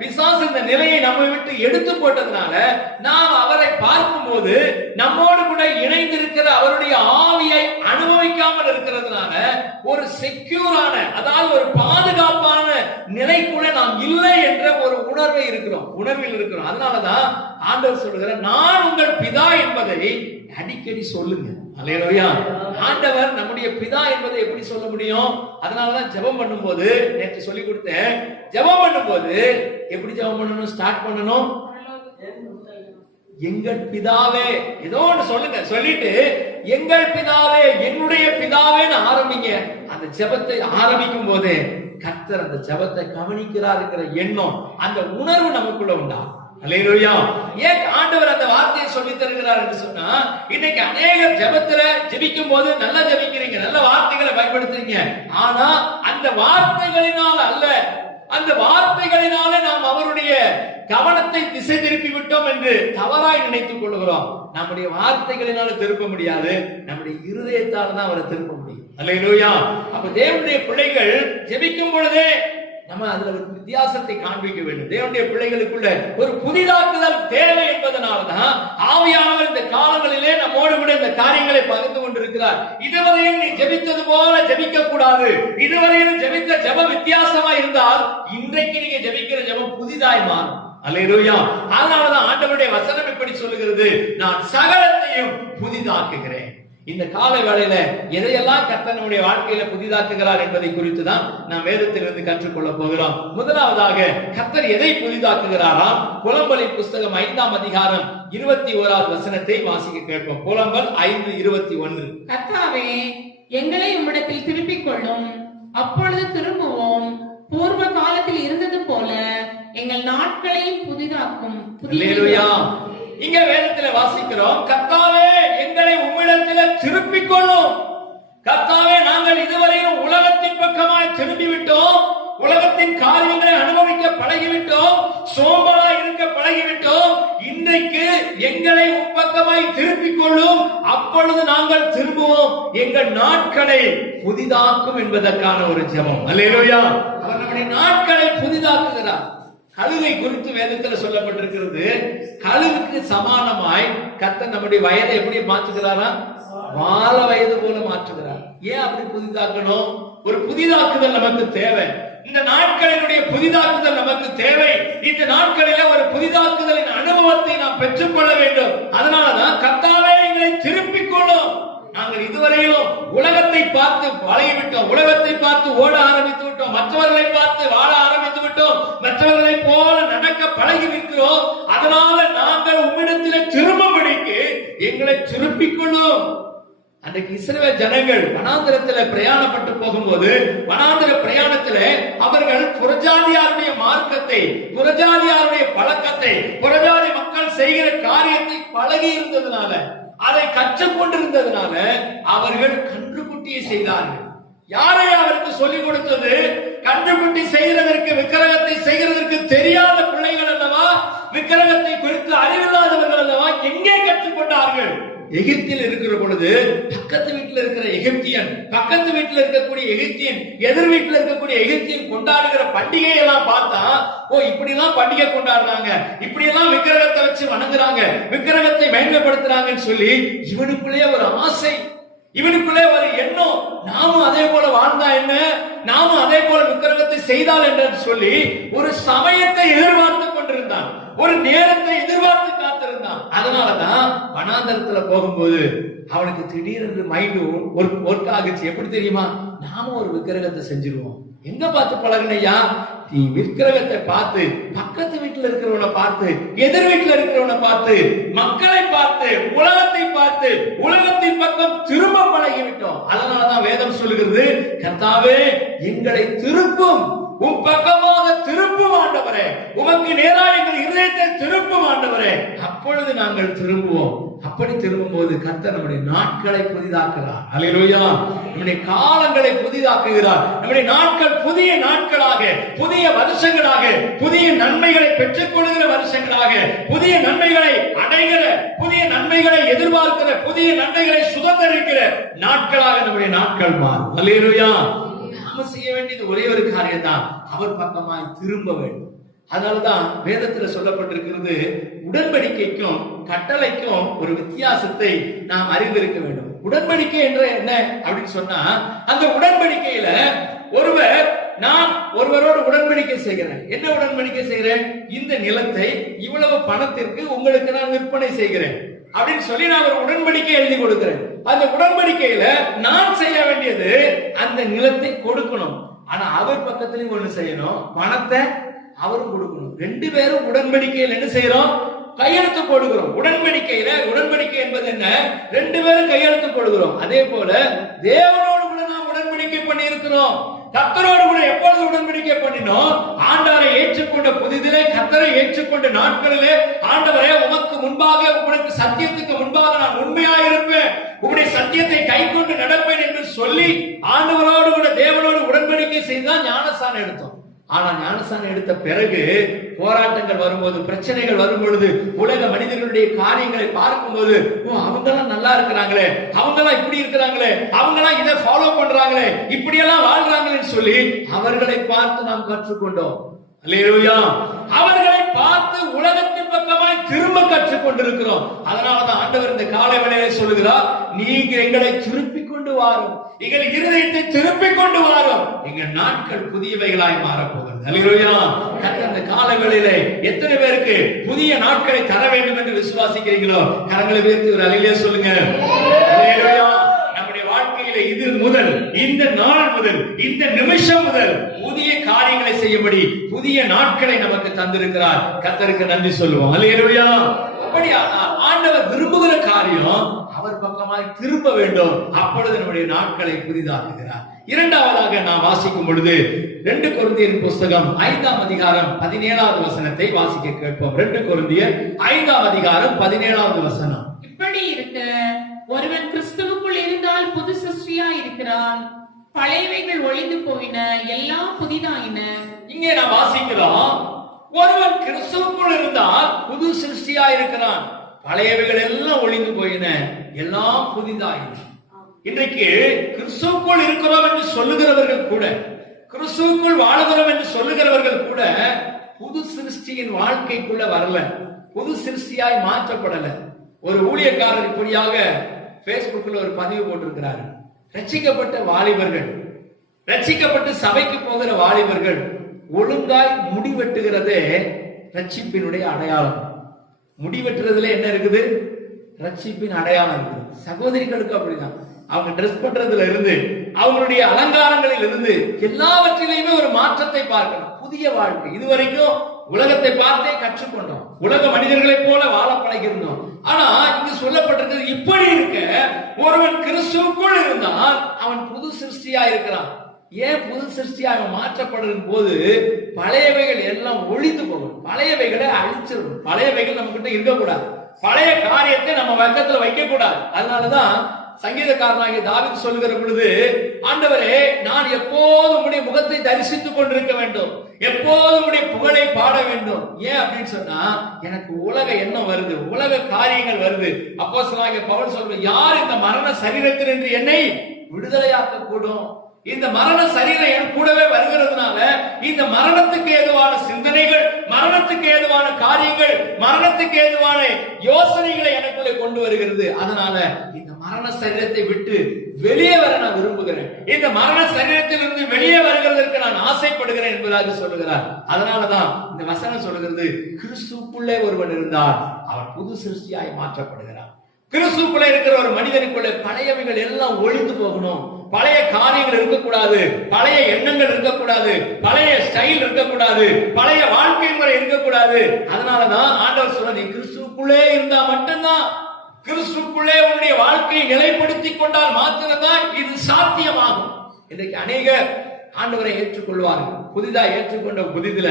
பிசாசு இந்த நிலையை நம்ம விட்டு எடுத்து போட்டதுனால, நாம் அவரை பார்க்கும்போது நம்மோடு கூட இணைந்திருக்கிற அவருடைய ஆவியை அனுபவிக்காமல் இருக்கிறதுனால ஒரு செக்யூரான, அதாவது ஒரு பாதுகாப்பான நிலை கூட நாம் இல்லை என்ற ஒரு உணர்வில் இருக்கிறோம். அதனாலதான் ஆண்டவர் சொல்லுகிறார், நான் உங்கள் பிதா என்பதை அடிக்கடி சொல்லுங்க. அல்லேலூயா. ஆண்டவர் நம்முடைய பிதா என்பதை எப்படி சொல்ல முடியும்? அதனாலதான் ஜெபம் பண்ணும்போது, நேற்று சொல்லி கொடுத்தேன், ஜெபம் பண்ணும்போது எப்படி ஜெபம் பண்ணணும், ஸ்டார்ட் பண்ணணும், எங்கள் பிதாவே, ஏதோ ஒன்று சொல்லுங்க, சொல்லிட்டு எங்கள் பிதாவே, என்னுடைய பிதாவேன்னு ஆரம்பிங்க. அந்த ஜெபத்தை ஆரம்பிக்கும் போது கர்த்தர் அந்த ஜெபத்தை கவனிக்கிறார் என்கிற எண்ணம், அந்த உணர்வு நமக்குள்ள உண்டா? அல்லேலூயா. ஏன் ஆண்டவர் அந்த வார்த்தையை சொல்லி தருகிறார் என்று சொன்னா, இன்னைக்கு அநேக ஜெபத்துல ஜெபிக்கும் போது நல்லா ஜெபிக்கிறீங்க, நல்ல வார்த்தைகளை பயன்படுத்துறீங்க, ஆனா அந்த வார்த்தைகளினால அல்ல, அந்த வார்த்தைகளினால நாம் அவருடைய கவனத்தை திசை திருப்பி விட்டோம் என்று தவறாய் நினைத்துக் கொள்கிறோம். நம்முடைய வார்த்தைகளினால திருப்ப முடியாது, நம்முடைய இருதயத்தால தான் அவரை திருப்ப முடியும். அல்லேலூயா. அப்ப தேவனுடைய பிள்ளைகள் ஜெபிக்கும் பொழுதே நம்ம அதுல ஒரு வித்தியாசத்தை காண்பிக்க வேண்டும். தேவனுடைய பிள்ளைகளுக்குள்ள ஒரு புதிதாக்குதல் தேவை என்பதனால்தான் ஆவியானவர் இந்த காலங்களிலே நம்மோடு கூட இந்த காரியங்களை பகிர்ந்து கொண்டிருக்கிறார். இதுவரையும் நீ ஜெபித்தது போல ஜெபிக்க கூடாது. இதுவரையும் ஜெபித்த ஜெபம் வித்தியாசமா இருந்தால் இன்றைக்கு நீங்க ஜெபிக்கிற ஜெபம் புதிதாய் மாறும். அல்லேலூயா. அதனாலதான் ஆண்டவருடைய வசனம் இப்படி சொல்லுகிறது, நான் சகலத்தையும் புதிதாக்குகிறேன். இந்த கால வேளையில எதையெல்லாம் கர்த்தர் நம்முடைய வாழ்க்கையில புதிதாக்குகிறார் என்பதை குறித்து தான் நாம் வேதத்திலிருந்து கற்றுக்கொள்ள போகிறோம். முதலாவதாக கர்த்தர் எதை புதிதாக்குகிறாராம்? புலம்பலின் புஸ்தகம் 5ஆம் அதிகாரம் 21வது வசனத்தை வாசிக்க கேட்போம். புலம்பல் 5:21. கர்த்தாவே, எங்களை உம்மிடத்தில் திருப்பிக் கொள்ளும், அப்பொழுது திரும்புவோம். பூர்வ காலத்தில் இருந்தது போல எங்கள் நாட்களையும் புதிதாக்கும். அல்லேலூயா. இங்க வேதத்துல வாசிக்கிறோம், கர்த்தாவே எங்களை உம்மிடத்திலே திருப்பிக் கொள்ளும். கர்த்தாவே, நாங்கள் இதுவரையும் உலகத்தின் பக்கமாய் திரும்பி விட்டோம், உலகத்தின் காரியங்களை அனுபவிக்க பழகிவிட்டோம், சோம்பலாய் இருக்க பழகிவிட்டோம். இன்றைக்கு எங்களை உப்பக்கமாய் திருப்பிக் கொள்ளும், அப்பொழுது நாங்கள் திரும்புவோம், எங்கள் நாட்களை புதிதாக்கும் என்பதற்கான ஒரு ஜெபம். அல்லேலூயா. அவர் நம்முடைய நாட்களை புதிதாக்குகிறார். கழுதை குறித்து வேதத்துல சொல்லப்பட்டிருக்கிறது, கழுகுக்கு சமானமாய் கர்த்தர் நம்முடைய வயதை எப்படி மாற்றுகிறாரா? வாழ வயது போல மாற்றுகிறார். ஏன் அப்படி புதிதாக்கணும்? ஒரு புதிதாக்குதல் நமக்கு தேவை. இந்த நாட்களினுடைய புதிதாக்குதல் நமக்கு தேவை. இந்த நாட்களில ஒரு புதிதாக்குதலின் அனுபவத்தை நாம் பெற்றுக்கொள்ள வேண்டும். அதனாலதான் கர்த்தாவே எங்களை திருப்பிக் கொள்ளும். நாங்கள் இதுவரையும் உலகத்தை பார்த்து பழகிவிட்டோம், உலகத்தை பார்த்து ஓட ஆரம்பித்து விட்டோம், மற்றவர்களை பார்த்து வாழ ஆரம்பித்து விட்டோம், மற்றவர்களை போல நடக்க பழகி விட்டோம். அதனால நாங்கள் உம்மிடத்தில் திரும்பபடிக்கு எங்களை திருப்பிக் கொள்ளும். அன்றைக்கு இஸ்ரவேல் ஜனங்கள் வனாந்திரத்துல பிரயாணப்பட்டு போகும்போது, வனாந்திர பிரயாணத்துல அவர்கள் புறஜாதியாருடைய மார்க்கத்தை, புறஜாதியாருடைய பழக்கத்தை, புறஜாதி மக்கள் செய்கிற காரியத்தை பழகி இருந்ததுனால, அதை கற்றுக்கொண்டிருந்ததுனால அவர்கள் கன்றுக்குட்டியை செய்தார்கள். யாரை அவருக்கு சொல்லிக் கொடுத்தது? கன்றுக்குட்டி செய்கிறதற்கு, விக்கிரகத்தை செய்கிறதற்கு தெரியாத பிள்ளைகள் அல்லவா, விக்கிரகத்தை குறித்து அறிவில்லாதவர்கள் அல்லவா. எங்கே கற்றுக்கொண்டார்கள்? எகிப்தில் இருக்கிற பொழுது பக்கத்து வீட்டில் இருக்கிற எகிப்தியன், பக்கத்து வீட்டில் இருக்கக்கூடிய எகிப்தியன், எதிர் வீட்டில் இருக்கக்கூடிய எகிப்தியன் கொண்டாடுகிற பண்டிகை எல்லாம் பார்த்தா, ஓ இப்படி எல்லாம் பண்டிகை கொண்டாடுறாங்க, இப்படி எல்லாம் விக்கிரகத்தை வச்சு வணங்குறாங்க, விக்கிரகத்தை மேன்மைப்படுத்துறாங்கன்னு சொல்லி இவனுக்குள்ளே ஒரு ஆசை, இவனுக்குள்ளே ஒரு எண்ணம், நாமும் அதே போல வாழ்ந்தா என்ன, நாமும் அதே போல விக்கிரகத்தை செய்தால் என்று சொல்லி ஒரு சமயத்தை எதிர்பார்த்து கொண்டிருந்தான், ஒரு நேரத்தை எதிர்பார்த்து காத்திருந்தான். அதனாலதான் வனாந்தரத்துல போகும்போது அவனுக்கு திடீரென்று மைண்டு ஒரு ஒர்க் ஆகுச்சு. எப்படி தெரியுமா? நாம ஒரு விக்கிரகத்தை செஞ்சிருவோம். எங்க பார்த்து பழகுனையா? நீ விக்கிரகத்தை பார்த்து, பக்கத்து வீட்டுல இருக்கிறவனை பார்த்து, எதிர் வீட்டுல இருக்கிறவனை பார்த்து, மக்களை பார்த்து, உலகத்தை பார்த்து, உலகத்தின் பக்கம் திரும்ப பழகிவிட்டோம். அதனாலதான் வேதம் சொல்லுகிறது, கர்த்தாவே எங்களை திருப்பும், உன் பக்கமாக திருப்பும் ஆண்டவரே, உமக்கு நேராக எங்கள் இதயத்தை திருப்பும் ஆண்டவரே, அப்பொழுது நாங்கள் திரும்புவோம். அப்படி திரும்பும் போது கர்த்தர் நம்முடைய நாட்களை புதிதாக்குகிறார். அல்லேலூயா. நம்முடைய காலங்களை புதிதாக்குகிறார். நம்முடைய நாட்கள் புதிய நாட்களாக, புதிய வருஷங்களாக, புதிய நன்மைகளை பெற்றுக் கொள்கிற வருஷங்களாக, புதிய நன்மைகளை அடைகிற, புதிய நன்மைகளை எதிர்பார்க்கிற, புதிய நன்மைகளை சுதந்திரிக்கிற நாட்களாக நம்முடைய நாட்கள் மாறும். அல்லேலூயா. நாம செய்ய வேண்டியது ஒரே ஒரு காரியம் தான், அவர் பக்கமாய் திரும்ப வேண்டும். அதனாலதான் வேதத்துல சொல்லப்பட்டிருக்கிறது, உடன்படிக்கைக்கும் கட்டளைக்கும் ஒரு வித்தியாசத்தை நாம் அறிந்திருக்க வேண்டும். உடன்படிக்கை என்ற என்ன அப்படின்னு சொன்னா, அந்த உடன்படிக்கையில ஒருவர், நான் ஒருவரோடு உடன்படிக்கை செய்கிறேன். என்ன உடன்படிக்கை செய்கிறேன்? இந்த நிலத்தை இவ்வளவு பணத்திற்கு உங்களுக்கு நான் விற்பனை செய்கிறேன் அப்படின்னு சொல்லி நான் ஒரு உடன்படிக்கை எழுதி கொடுக்கிறேன். அந்த உடன்படிக்கையில நான் செய்ய வேண்டியது அந்த நிலத்தை கொடுக்கணும். ஆனா அவர் பக்கத்திலையும் ஒண்ணு செய்யணும், பணத்தை அவரும் கொடுக்கணும். ரெண்டு பேரும் உடன்படிக்கையில் என்ன செய்யறோம்? கையெழுத்து போடுகிறோம். உடன்படிக்கையில, உடன்படிக்கை என்பது என்ன? ரெண்டு பேரும் கையெழுத்து போடுகிறோம். அதே போல தேவனோடு கூட நாம் உடன்படிக்கை பண்ணி இருக்கிறோம். கர்த்தரோடு கூட எப்பொழுது உடன்படிக்கை பண்ணினோம்? ஆண்டவரை ஏற்றுக்கொண்ட புதிதிலே, கர்த்தரை ஏற்றுக்கொண்ட நாட்களிலே, ஆண்டவரே உமக்கு முன்பாக, உங்களுக்கு சத்தியத்துக்கு முன்பாக நான் உண்மையாயிருப்பேன், உங்களுடைய சத்தியத்தை கை கொண்டு நடப்பேன் என்று சொல்லி ஆண்டவரோடு கூட தேவனோடு உடன்படிக்கை செய்துதான் ஞானஸ்நானம் எடுத்தோம். ஆனா ஞானஸ்நானம் எடுத்த பிறகு போராட்டங்கள் வரும்போது, பிரச்சனைகள் வரும் பொழுது, உலக மனிதர்களுடைய காரியங்களை பார்க்கும்போது, அவங்க எல்லாம் நல்லா இருக்கிறாங்களே, அவங்க எல்லாம் இப்படி இருக்கிறாங்களே, அவங்க எல்லாம் இதை ஃபாலோ பண்றாங்களே, இப்படி எல்லாம் வாழ்றாங்களே சொல்லி அவர்களை பார்த்து நாம் கற்றுக்கொண்டோம். அல்லேலூயா. அவர்களை பார்த்து உலகத்தின் பக்கமாய் திரும்ப கற்றுக் கொண்டிருக்கிறோம். அதனாலதான் ஆண்டவர் இந்த காலை வேளையிலே சொல்லுகிறார், நீங்க எங்களை திருப்பிக் கொண்டு வாரும், எங்கள் இருதயத்தை திருப்பிக் கொண்டு வாரும், எங்கள் நாட்கள் புதியவைகளாய் மாறப்போகிறது. அல்லேலூயா. இந்த காலை வேளையிலே எத்தனை பேருக்கு புதிய நாட்களை தர வேண்டும் என்று விசுவாசிக்கிறீங்களோ கரங்களை உயர்த்தி ஒரு அல்லேலூயா சொல்லுங்க. அல்லேலூயா. வாழ்க்கையில இது முதல், இந்த நாள் முதல், இந்த நிமிஷம் முதல் புதிய காரியங்களை செய்யும்படி புதிய நாட்களை நமக்கு தந்திருக்கிறார். கர்த்தருக்கு நன்றி சொல்லுவோம். அல்லேலூயா. அப்படியானால் ஆண்டவர் விரும்புகிற காரியம் அவர் பக்கமாய் திரும்ப வேண்டும். அப்பொழுது நம்முடைய நாட்களை புதிதாக்குகிறார். இரண்டாவதாக நாம் வாசிக்கும் பொழுது 2 கொரிந்தியர் புஸ்தகம் 5ஆம் அதிகாரம் 17வது வசனத்தை வாசிக்க கேட்போம். 2 கொரிந்தியர் 5ஆம் அதிகாரம் 17வது வசனம். இப்படி இருக்க ஒருவன் கிறிஸ்துவுக்குள் இருந்தால் புது சிருஷ்டியா இருக்கிறான், பழையவைகள் ஒழிந்து போயின, எல்லாம் புதிதாயின. இங்கே நாம் வாசிக்கிறோம், ஒருவன் கிறிஸ்துவுக்குள் இருந்தால் புது சிருஷ்டியா இருக்கிறான், பழையவைகள் எல்லாம் ஒழிந்து போயின, எல்லாம் புதிதாயின. இன்றைக்கு கிறிஸ்துவுக்குள் இருக்கிறோம் என்று சொல்லுகிறவர்கள் கூட, கிறிஸ்துவுக்குள் வாழுகிறோம் என்று சொல்லுகிறவர்கள் கூட புது சிருஷ்டியின் வாழ்க்கைக்குள்ள வரல, புது சிருஷ்டியாய் மாற்றப்படல. ஒரு ஊழியக்காரர் இப்படியாக Facebookல ஒரு பதிவு போட்டிருக்கிறார். ரட்சிக்கப்பட்ட வாலிபர்கள், ரட்சிக்கப்பட்டு சபைக்கு போகிற வாலிபர்கள் ஒழுங்காய் முடிவெட்டுகிறதே ரட்சிப்பினுடைய அடையாளம். முடிவெட்டுறதுல என்ன இருக்குது? ரட்சிப்பின் அடையாளம் இருக்குது. சகோதரிகளுக்கு அப்படிதான். அவங்க ட்ரெஸ் பண்றதுல இருந்து, அவங்களுடைய அலங்காரங்களில் இருந்து எல்லாவற்றிலையுமே ஒரு மாற்றத்தை பார்க்கணும். புதிய வாழ்க்கை. இதுவரைக்கும் உலகத்தை பார்த்தே கற்றுக்கொண்டோம், உலக மனிதர்களை போல வாழ பழகிருந்தோம். ஆனா இங்கு சொல்லப்பட்டிருக்கிறது, இப்படி இருக்க ஒருவன் கிறிஸ்துவுக்குள் இருந்தால் அவன் புது சிருஷ்டியா இருக்கிறான். ஏன் புது சிருஷ்டியா அவன் மாற்றப்படுகிற போது பழையவைகள் எல்லாம் ஒழித்து போகும், பழையவைகளை அழிச்சிடணும். பழையவைகள் நம்ம கிட்ட இருக்கக்கூடாது, பழைய காரியத்தை நம்ம பக்கத்துல வைக்க கூடாது. அதனாலதான் சங்கீதக்காரனாகிய தாவீது சொல்லுகிற பொழுது, ஆண்டவரே நான் எப்போதும் உம்முடைய முகத்தை தரிசித்துக் கொண்டிருக்க வேண்டும், எப்போதும் உம்முடைய புகழை பாட வேண்டும். ஏன் அப்படின்னு சொன்னா, எனக்கு உலக எண்ணம் வருது, உலக காரியங்கள் வருது. அப்போஸ்தலனாகிய பவுல் சொல்ற, யார் இந்த மரண சரீரத்தினின்று என்னை விடுதலையாக்க கூடும்? இந்த மரண சரீரம் என் கூடவே வருகிறதுனால இந்த மரணத்துக்கு ஏதுவான சிந்தனைகள், மரணத்துக்கு ஏதுவான காரியங்கள், மரணத்துக்கு ஏதுவான யோசனைகளை எனக்குள்ளே கொண்டு வருகிறது. அதனால இந்த மரண சரீரத்தை விட்டு வெளியே வர நான் விரும்புகிறேன், இந்த மரண சரீரத்தில் இருந்து வெளியே வருகிறதற்கு நான் ஆசைப்படுகிறேன் என்பதாக சொல்லுகிறார். அதனாலதான் இந்த வசனம் சொல்லுகிறது, கிறிஸ்துவுக்குள்ளே ஒருவன் இருந்தால் அவர் புது சிருஷ்டியாய் மாற்றப்படுகிறார். கிறிஸ்துவுக்குள்ளே இருக்கிற ஒரு மனிதனுக்குள்ளே பழையவைகள் எல்லாம் ஒழிந்து போகணும், பழைய காரியங்கள் இருக்கக்கூடாது, பழைய எண்ணங்கள் இருக்கக்கூடாது, பழைய ஸ்டைல் இருக்கக்கூடாது, பழைய வாழ்க்கை முறை இருக்கக்கூடாது. அதனாலதான் ஆண்டவர் சொல்ற, நீ கிறிஸ்துவுக்குள்ளே இருந்தா மட்டும்தான், கிறிஸ்துவுக்குள்ளே உன்னுடைய வாழ்க்கையை நிலைப்படுத்திக் கொண்டால் மாத்திரம்தான் இது சாத்தியமாகும். இன்றைக்கு அநேகர் ஆண்டவரை ஏற்றுக்கொள்வார்கள். புதிதா ஏற்றுக்கொண்ட புதிதுல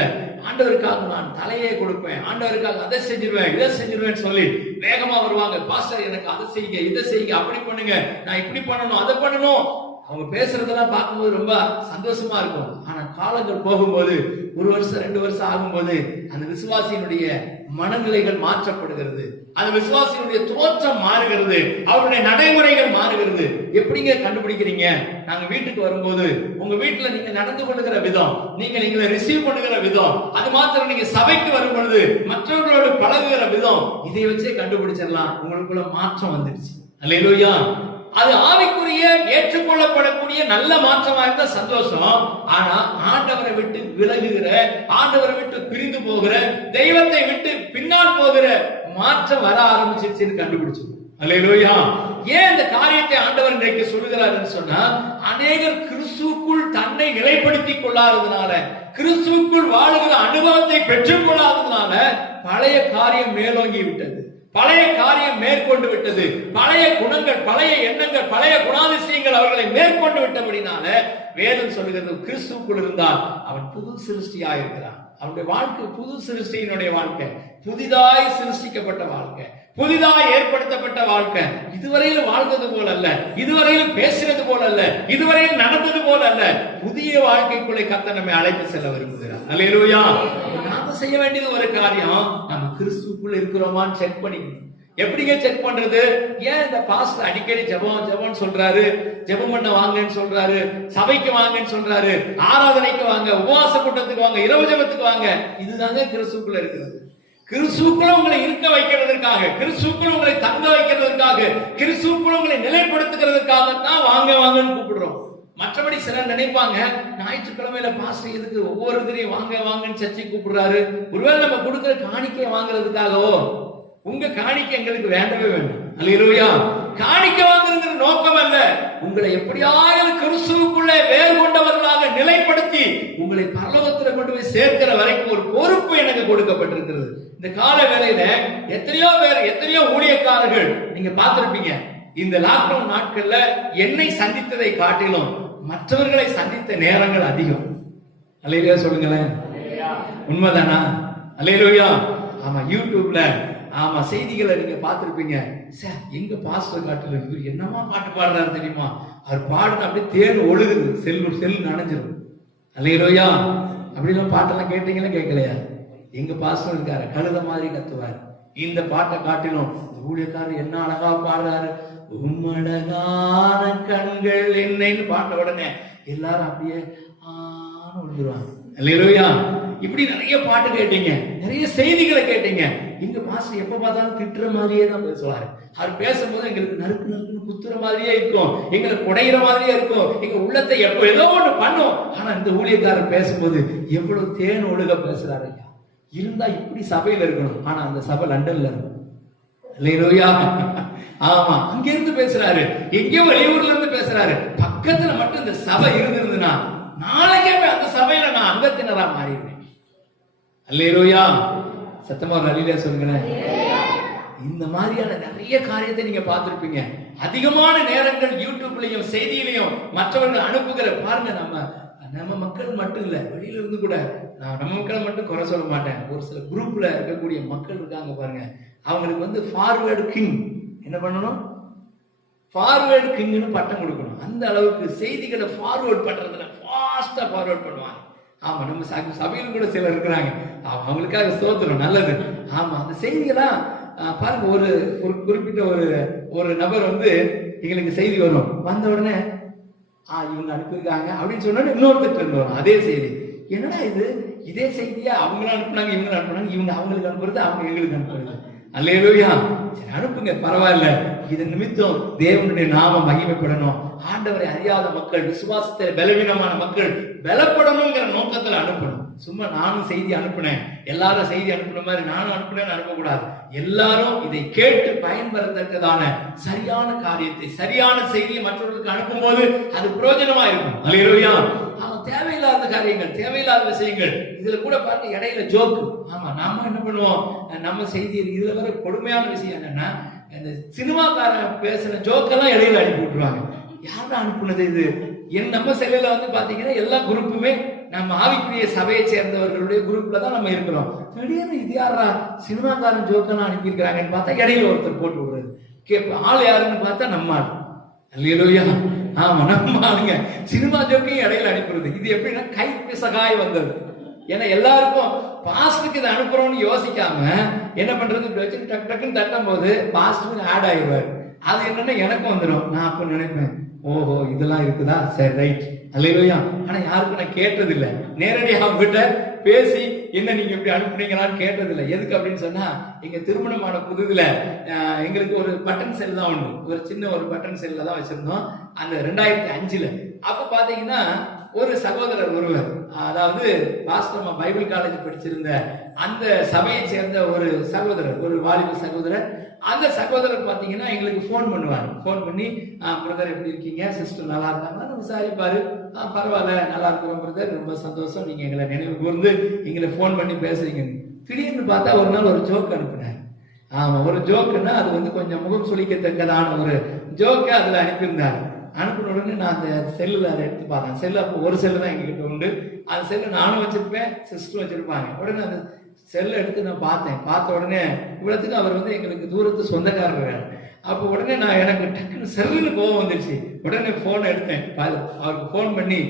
ஆண்டவருக்காக நான் தலையே கொடுப்பேன், ஆண்டவருக்காக அதை செஞ்சிருவேன், இதை செஞ்சிருவேன் சொல்லி வேகமா வருவாங்க. பாஸ்டர் எனக்கு அதை செய்யுங்க, இதை செய்யுங்க, அப்படி பண்ணுங்க, நான் இப்படி பண்ணணும், அதை பண்ணணும். அவங்க பேசுறதெல்லாம் பார்க்கும்போது ரொம்ப சந்தோஷமா இருக்கும். ஆனா காலங்கள் போகும்போது, 1 வருஷம் 2 வருஷம் ஆகும்போது அந்த விசுவாசியினுடைய மனநிலைகள் மாற்றப்படுகிறது, அந்த விசுவாசியினுடைய தோற்றம் மாறுகிறது, அவருடைய நடைமுறைகள் மாறுகிறது. எப்படிங்க கண்டுபிடிக்கிறீங்க? நாங்க வீட்டுக்கு வரும்போது உங்க வீட்டுல நீங்க நடந்து கொள்ளுகிற விதம், நீங்க ரிசீவ் பண்ணுகிற விதம், அது மாத்திரம் நீங்க சபைக்கு வரும் பொழுது மற்றவர்களோடு பழகுகிற விதம், இதை வச்சே கண்டுபிடிச்சிடலாம் உங்களுக்குள்ள மாற்றம் வந்துடுச்சு. அல்லேலூயா. அது ஆவிக்குரிய ஏற்றுக்கொள்ளப்படக்கூடிய நல்ல மாற்றமா இருந்த சந்தோஷம். ஆனா ஆண்டவரை விட்டு விலகுகிற, ஆண்டவரை விட்டு பிரிந்து போகிற, தெய்வத்தை விட்டு பின்னால் போகிற மாற்றம் வர ஆரம்பிச்சிருச்சுன்னு கண்டுபிடிச்சோம். அல்லேலூயா. ஏன் இந்த காரியத்தை ஆண்டவர் இன்றைக்கு சொல்லுகிறாருன்னு சொன்னா, அநேகர் கிறிஸ்துவுக்குள் தன்னை நிலைப்படுத்திக் கொள்ளாததுனால, கிறிஸ்துவுக்குள் வாழுகிற அனுபவத்தை பெற்றுக் கொள்ளாததுனால பழைய காரியம் மேலோங்கி விட்டது, பழைய காரியம் மேற்கொண்டு விட்டது, பழைய குணங்கள், பழைய எண்ணங்கள், பழைய குணாதிசயங்கள் அவர்களை மேற்கொண்டு விட்டபடினால வேதம் சொல்லுகிறது, கிறிஸ்துவுக்குள் இருந்தால் அவன் புது சிருஷ்டியா இருக்கிறான். அவனுடைய வாழ்க்கை புது சிருஷ்டியினுடைய வாழ்க்கை, புதிதாய் சிருஷ்டிக்கப்பட்ட வாழ்க்கை, புதிதாய் ஏற்படுத்தப்பட்ட வாழ்க்கை. இதுவரையிலும் வாழ்ந்தது போல அல்ல, இதுவரையிலும் பேசினது போல அல்ல, இதுவரையிலும் நடந்தது போல அல்ல. புதிய வாழ்க்கைக்குள்ளே கர்த்தர் நம்மை அழைத்து செல்ல விரும்புகிறார். அல்லேலூயா. நாம செய்ய வேண்டியது ஒரு காரியம், நம்ம கிறிஸ்துவுக்குள்ள இருக்கிறோமான்னு செக் பண்ணிக்கணும். எப்படிங்க செக் பண்றது? ஏன் இந்த பாஸ்டர் அடிக்கடி ஜெபம் ஜெபம்னு சொல்றாரு, ஜெபம் பண்ண வாங்கன்னு சொல்றாரு, சபைக்கு வாங்கன்னு சொல்றாரு, ஆராதனைக்கு வாங்க, உபவாச கூட்டத்துக்கு வாங்க, இரவு ஜெபத்துக்கு வாங்க? இதுதாங்க கிறிஸ்துக்குள்ள இருக்கிறது. கிறிஸ்துக்குள்ள உங்களை இருக்க வைக்கிறதுக்காக, கிறிஸ்துக்குள்ள உங்களை தங்க வைக்கிறதுக்காக, கிறிஸ்துக்குள்ள உங்களை நிலைப்படுத்துகிறதுக்காக தான் வாங்க வாங்கன்னு கூப்பிடுறோம். மற்றபடி சிலர் நினைப்பாங்க, ஞாயிற்றுக்கிழமையில பாஸ்டர் எதுக்கு ஒவ்வொருத்தரையும் வாங்க வாங்கன்னு சர்ச்சை கூப்பிடுறாரு? ஒருவேளை நம்ம கொடுக்கிற காணிக்கை வாங்குறதுக்காகவோ? உங்க காணிக்கை எங்களுக்கு வேண்டவே வேண்டும். அல்லேலூயா. காணிக்கை வாங்குறது நோக்கம் அல்ல. உங்களை எப்படியாவது கிறிஸ்துவுக்குள்ளே வேறு கொண்டவர்களாக நிலைப்படுத்தி உங்களை பரலோகத்தில் கொண்டு போய் சேர்க்கிற வரைக்கும் ஒரு பொறுப்பு எனக்கு கொடுக்கப்பட்டிருக்கிறது. இந்த கால வேளையில எத்தனையோ பேர், எத்தனையோ ஊழியக்காரர்கள் நீங்க பார்த்திருப்பீங்க, இந்த லாக்டவுன் நாட்கள்ல என்னை சந்தித்ததை காட்டிலும் மற்றவர்களை சந்தித்த நேரங்கள் அதிகம். அல்லேலூயா சொல்லுங்களேன். உண்மைதானா? அல்லேலூயா. ஆமா, யூடியூப்ல ஆமா செய்திகளை நீங்க பார்த்திருப்பீங்க. சார், எங்க பாஸ்டர் காட்டுல இருக்கு, என்னமா பாட்டு பாடுறாரு தெரியுமா? அவர் பாடுன அப்படியே தேன் ஒழுகுது, செல் நனைஞ்சிடும். அல்லேலூயா. அப்படிலாம் பாட்டெல்லாம் கேட்டீங்களா கேட்கலையா? எங்க பாஸ்டர் இருக்காரு, கழுத மாதிரி கத்துவார். இந்த பாட்டை காட்டிலும் ஊழியக்காரர் என்ன அழகா பாடுறாரு, உம்மழகான கண்கள் என்னைன்னு பாட்ட உடனே எல்லாரும் அப்படியே விழுந்துருவாங்க. அல்லேலூயா. இப்படி நிறைய பாட்டு கேட்டீங்க, நிறைய செய்திகளை கேட்டீங்க. எங்க பாஸ்டர் எப்ப பார்த்தாலும் திட்டுற மாதிரியே தான் பேசுவாரு. அவர் பேசும்போது எங்களுக்கு நறுக்கு நறுக்குன்னு குத்துற மாதிரியே இருக்கும், எங்களுக்கு குடையிற மாதிரியே இருக்கும், எங்க உள்ளத்தை எப்ப ஏதோ ஒண்ணு பண்ணும். ஆனா இந்த ஊழியக்காரர் பேசும்போது எவ்வளவு தேன் ஒழுக பேசுறாரு. ஐயா, இருந்தா இப்படி சபையில இருக்கணும். ஆனா அந்த சபை லண்டன்ல இருக்கும். அல்லேலூயா. ஆமா, அங்க இருந்து பேசுறாரு, எங்கேயோ வெளியூர்ல இருந்து பேசுறாரு. பக்கத்துல மட்டும் இந்த சபை இருந்திருந்ததுன்னா நாளைக்கே அந்த சபையில நான் அங்கத்தினரா மாறிடுவேன். அல்லேலூயா. சத்தமா அல்லேலூயா சொல்லுங்களேன். இந்த மாதிரியான நிறைய காரியத்தை நீங்க பார்த்திருப்பீங்க. அதிகமான நேரங்கள் யூடியூப்லயும் செய்தியிலையும் மற்றவர்கள் அனுப்புகிற பாருங்க. நம்ம மக்கள் மட்டும் இல்ல, வெளியில இருந்து கூட, நான் நம்ம மக்களை மட்டும் குறை சொல்ல மாட்டேன். ஒரு சில குரூப்ல இருக்கக்கூடிய மக்கள் இருக்காங்க பாருங்க, அவங்களுக்கு ஃபார்வேர்டு கிங் என்ன பண்ணணும், ஃபார்வேர்டு கிங்னு பட்டம் கொடுக்கணும். அந்த அளவுக்கு செய்திகளை ஃபார்வேர்ட் பண்றதுல ஃபாஸ்டா ஃபார்வேர்ட் பண்ணுவாங்க. ஆமா, நம்ம சபையில கூட சிலர் இருக்கிறாங்க, அவங்களுக்காக ஸ்தோத்திரம், நல்லது. ஆமா, அந்த செய்திகளா பாருங்க. ஒரு குறிப்பிட்ட ஒரு நபர் எங்களுக்கு செய்தி வரும், வந்த உடனே இவங்க அனுப்பியிருக்காங்க அப்படின்னு சொன்னா இன்னொருத்தர் இருந்து வரும் அதே செய்தி. என்னடா இது, இதே செய்தியா அவங்களும் அனுப்புனாங்க, இவங்களும் அனுப்புனாங்க, இவங்க அவங்களுக்கு அனுப்புறது, அவங்க எங்களுக்கு அனுப்புறது. அல்லேலூயா. சரி, அனுப்புங்க, பரவாயில்ல. இதன் நிமித்தம் தேவனுடைய நாமம் மகிமைப்படணும். ஆண்டவரை அறியாத மக்கள், விசுவாசத்தில் பலவீனமான மக்கள் பலப்படணுங்கிற நோக்கத்துல அனுப்பணும். சும்மா நானும் செய்தி அனுப்புனேன், எல்லாரும் செய்தி அனுப்புன மாதிரி நானும் அனுப்புனேன்னு அனுப்பக்கூடாது. எல்லாரும் இதை கேட்டு பயன்பெறத்தக்கதான சரியான காரியத்தை, சரியான செய்தியை மற்றவர்களுக்கு அனுப்பும் போது அது பிரயோஜனமா இருக்கும். அல்லேலூயா. தேவையில்லாத காரியங்கள், தேவையில்லாத விஷயங்கள், இதுல கூட பாருங்க இடையில ஜோக்கு. ஆமா, நாம என்ன பண்ணுவோம், நம்ம செய்தி இதுல வர கொடுமையான விஷயம் என்னன்னா, இந்த சினிமாக்காரன் பேசுற ஜோக்கெல்லாம் இடையில அனுப்பி விட்டுருவாங்க. யாரும் அனுப்புனது இது? நம்ம செல்லுல பாத்தீங்கன்னா எல்லா குரூப்புமே நம்ம ஆவிக்குரிய சபையை சேர்ந்தவர்களுடைய குரூப்ல தான் நம்ம இருக்கிறோம். திடீர்னு இது யாரா சினிமாக்காரன் ஜோக்கெல்லாம் அனுப்பியிருக்கிறாங்கன்னு பார்த்தா இடையில ஒருத்தர் போட்டு விடுறது. கேட்ப ஆள் யாருன்னு பார்த்தா நம்ம ஆள். அல்லேலூயா. ஆமா, நம்ம ஆளுங்க சினிமா ஜோக்கையும் இடையில அனுப்புறது. இது எப்படின்னா கை பிசகாய் வந்தது. ஏன்னா எல்லாருக்கும் பாஸ்டுக்கு இதை அனுப்புறோம்னு யோசிக்காம என்ன பண்றது, இப்படி வச்சு டக்கு டக்குன்னு தட்டும் போது பாஸ்டுக்கு ஆட் ஆயிடுவார். அது என்னன்னா எனக்கும் வந்துடும். நான் அப்ப நினைப்பேன், ஓஹோ இதெல்லாம் இருக்குதா, சரி ரைட். அல்லேலூயா. ஆனா யாருக்கும் நான் கேட்டது இல்லை, நேரடியாக அவங்ககிட்ட பேசி என்ன நீங்க இப்படி அனுப்புனீங்களான்னு கேட்டது இல்லை. எதுக்கு அப்படின்னு சொன்னா, எங்க திருமணமான புதுதுல எங்களுக்கு ஒரு பட்டன் செல் தான் உண்டு, ஒரு சின்ன ஒரு பட்டன் செல்ல தான் வச்சிருந்தோம். அந்த 2005 அப்ப பாத்தீங்கன்னா ஒரு சகோதரர் ஒருவர், அதாவது பாஸ்டர் பைபிள் காலேஜ் படிச்சிருந்த அந்த சபையை சேர்ந்த ஒரு சகோதரர், ஒரு வாலிப சகோதரர். அந்த சகோதரர் பாத்தீங்கன்னா எங்களுக்கு போன் பண்ணுவார். போன் பண்ணி, பிரதர் எப்படி இருக்கீங்க, சிஸ்டர் நல்லா இருக்காங்கன்னு விசாரிப்பாரு. பரவாயில்ல, நல்லா இருக்கிறோம் பிரதர், ரொம்ப சந்தோஷம், நீங்க எங்களை நினைவு கூர்ந்து எங்களை போன் பண்ணி பேசுறீங்க. திடீர்னு பார்த்தா ஒரு நாள் ஒரு ஜோக் அனுப்பினார். ஆமா, ஒரு ஜோக்குன்னா அது கொஞ்சம் முகம் சுளிக்கத்தக்கதான ஒரு ஜோக்கை அதுல அனுப்பியிருந்தார். அனுப்பின உடனே நான் அந்த செல்லுல அதை எடுத்து பார்த்தேன். செல்லு அப்போ ஒரு செல்லு தான் எங்ககிட்ட உண்டு. அந்த செல்லு நானும் வச்சிருப்பேன், சிஸ்டரும் வச்சிருப்பாங்க. உடனே அந்த செல்லை எடுத்து நான் பார்த்தேன். பார்த்த உடனே இவ்வளவுக்கு அவர் எங்களுக்கு தூரத்து சொந்தக்காரர். அப்போ உடனே நான் எனக்கு டக்குன்னு செல்லுன்னு கோவம் வந்துருச்சு. உடனே போனை எடுத்தேன், அவருக்கு போன் பண்ணி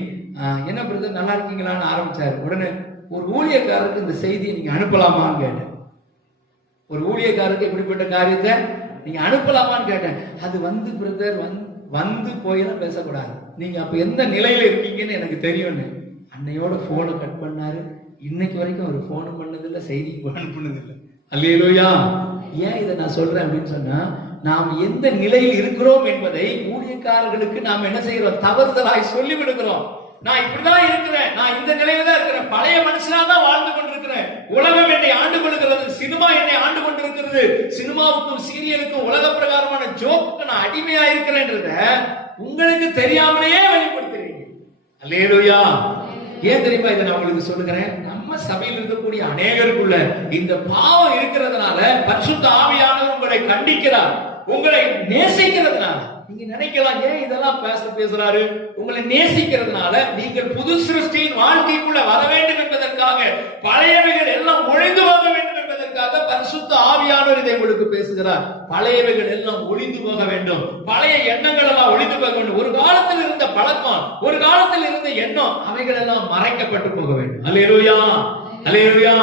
என்ன பிரதர் நல்லா இருக்கீங்களான்னு ஆரம்பிச்சாரு. உடனே ஒரு ஊழியக்காரருக்கு இந்த செய்தியை நீங்க அனுப்பலாமான்னு கேட்டேன். ஒரு ஊழியக்காரருக்கு இப்படிப்பட்ட காரியத்தை நீங்க அனுப்பலாமான்னு கேட்டேன். அது வந்து பிரதர் வந்து போயெல்லாம் பேசக்கூடாது, நீங்க அப்ப எந்த நிலையில இருக்கீங்கன்னு எனக்கு தெரியும்னு அன்னையோட போனை கட் பண்ணாரு. இன்னைக்கு வரைக்கும் ஒரு போன் பண்ணதில்லை, செய்தி அனுப்புனதில்லை. அல்லேலூயா. ஏன் இதை நான் சொல்றேன் அப்படின்னு சொன்னா, நாம் எந்த நிலையில் இருக்கிறோம் என்பதை ஊழியக்காரர்களுக்கு நாம் என்ன செய்கிறோம், தவறுதலாய் சொல்லி விடுகிறோம். நான் இப்படிதான் இருக்கிறேன், நான் இந்த நிலையில தான் இருக்கிறேன், பழைய மனுஷனா தான் வாழ்ந்து கொண்டிருக்கிறேன், உலகம் என்னை ஆண்டு கொண்டிருக்கிறது, சினிமா என்னை ஆண்டு கொண்டிருக்கிறது, சினிமாவுக்கும் சீரியலுக்கும் உலக பிரகாரமான ஜோக்குக்கு நான் அடிமையா இருக்கிறேன்றத உங்களுக்கு தெரியாமலேயே வெளிப்படுத்துறீங்க. அல்லேலூயா. ஏன் தெரியுமா இதை நான் உங்களுக்கு சொல்லுகிறேன்? நம்ம சபையில் இருக்கக்கூடிய அநேகருக்குள்ள இந்த பாவம் இருக்கிறதுனால பரிசுத்த ஆவியானவர் உங்களை கண்டிக்கிறார், உங்களை நேசிக்கிறதுனால. நீங்க நினைக்கலாம், ஏன் இதெல்லாம் பேசுறாரு? உங்களை நேசிக்கிறதுனால, நீங்கள் புது சிருஷ்டியின் வாழ்க்கைக்குள்ள வர வேண்டும் என்பதற்காக, பழையவைகள் எல்லாம் ஒழிந்து போக வேண்டும் என்பதற்காக பரிசுத்த ஆவியானவர் இதை உங்களுக்கு பேசுகிறார். பழையவைகள் எல்லாம் ஒழிந்து போக வேண்டும், பழைய எண்ணங்கள் எல்லாம் ஒழிந்து போக வேண்டும். ஒரு காலத்தில் இருந்த பழக்கம், ஒரு காலத்தில் இருந்த எண்ணம், அவைகள் எல்லாம் மறைக்கப்பட்டு போக வேண்டும். அல்லேலூயா, அல்லேலூயா.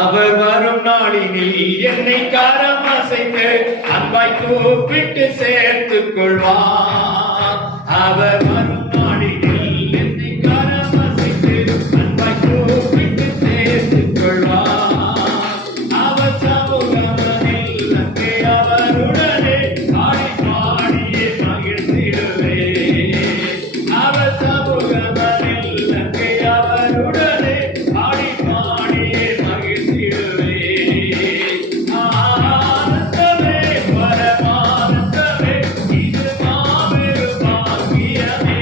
அவர் வரும் நாளினில் என்னை கரம் அசைத்து அன்பாய் கூப்பிட்டு சேர்த்துக் கொள்வார். அவர் வரும் நாளினில் என்னை கரம் அசைத்து அன்பாய் கூப்பிட்டு சேர்த்துக் கொள்வார். அவர் சமூகமனில் அங்கே அவருடனே ஆடி பாடியே மகிழ்ந்திடுவே. அவர் சமூகமனில் அங்கே அவருடனே ஆடி பாடியே மகிழ்ந்திடுவே. ஆனந்தமே பரமானந்தமே, இது மாபெரும் பாக்கியமே.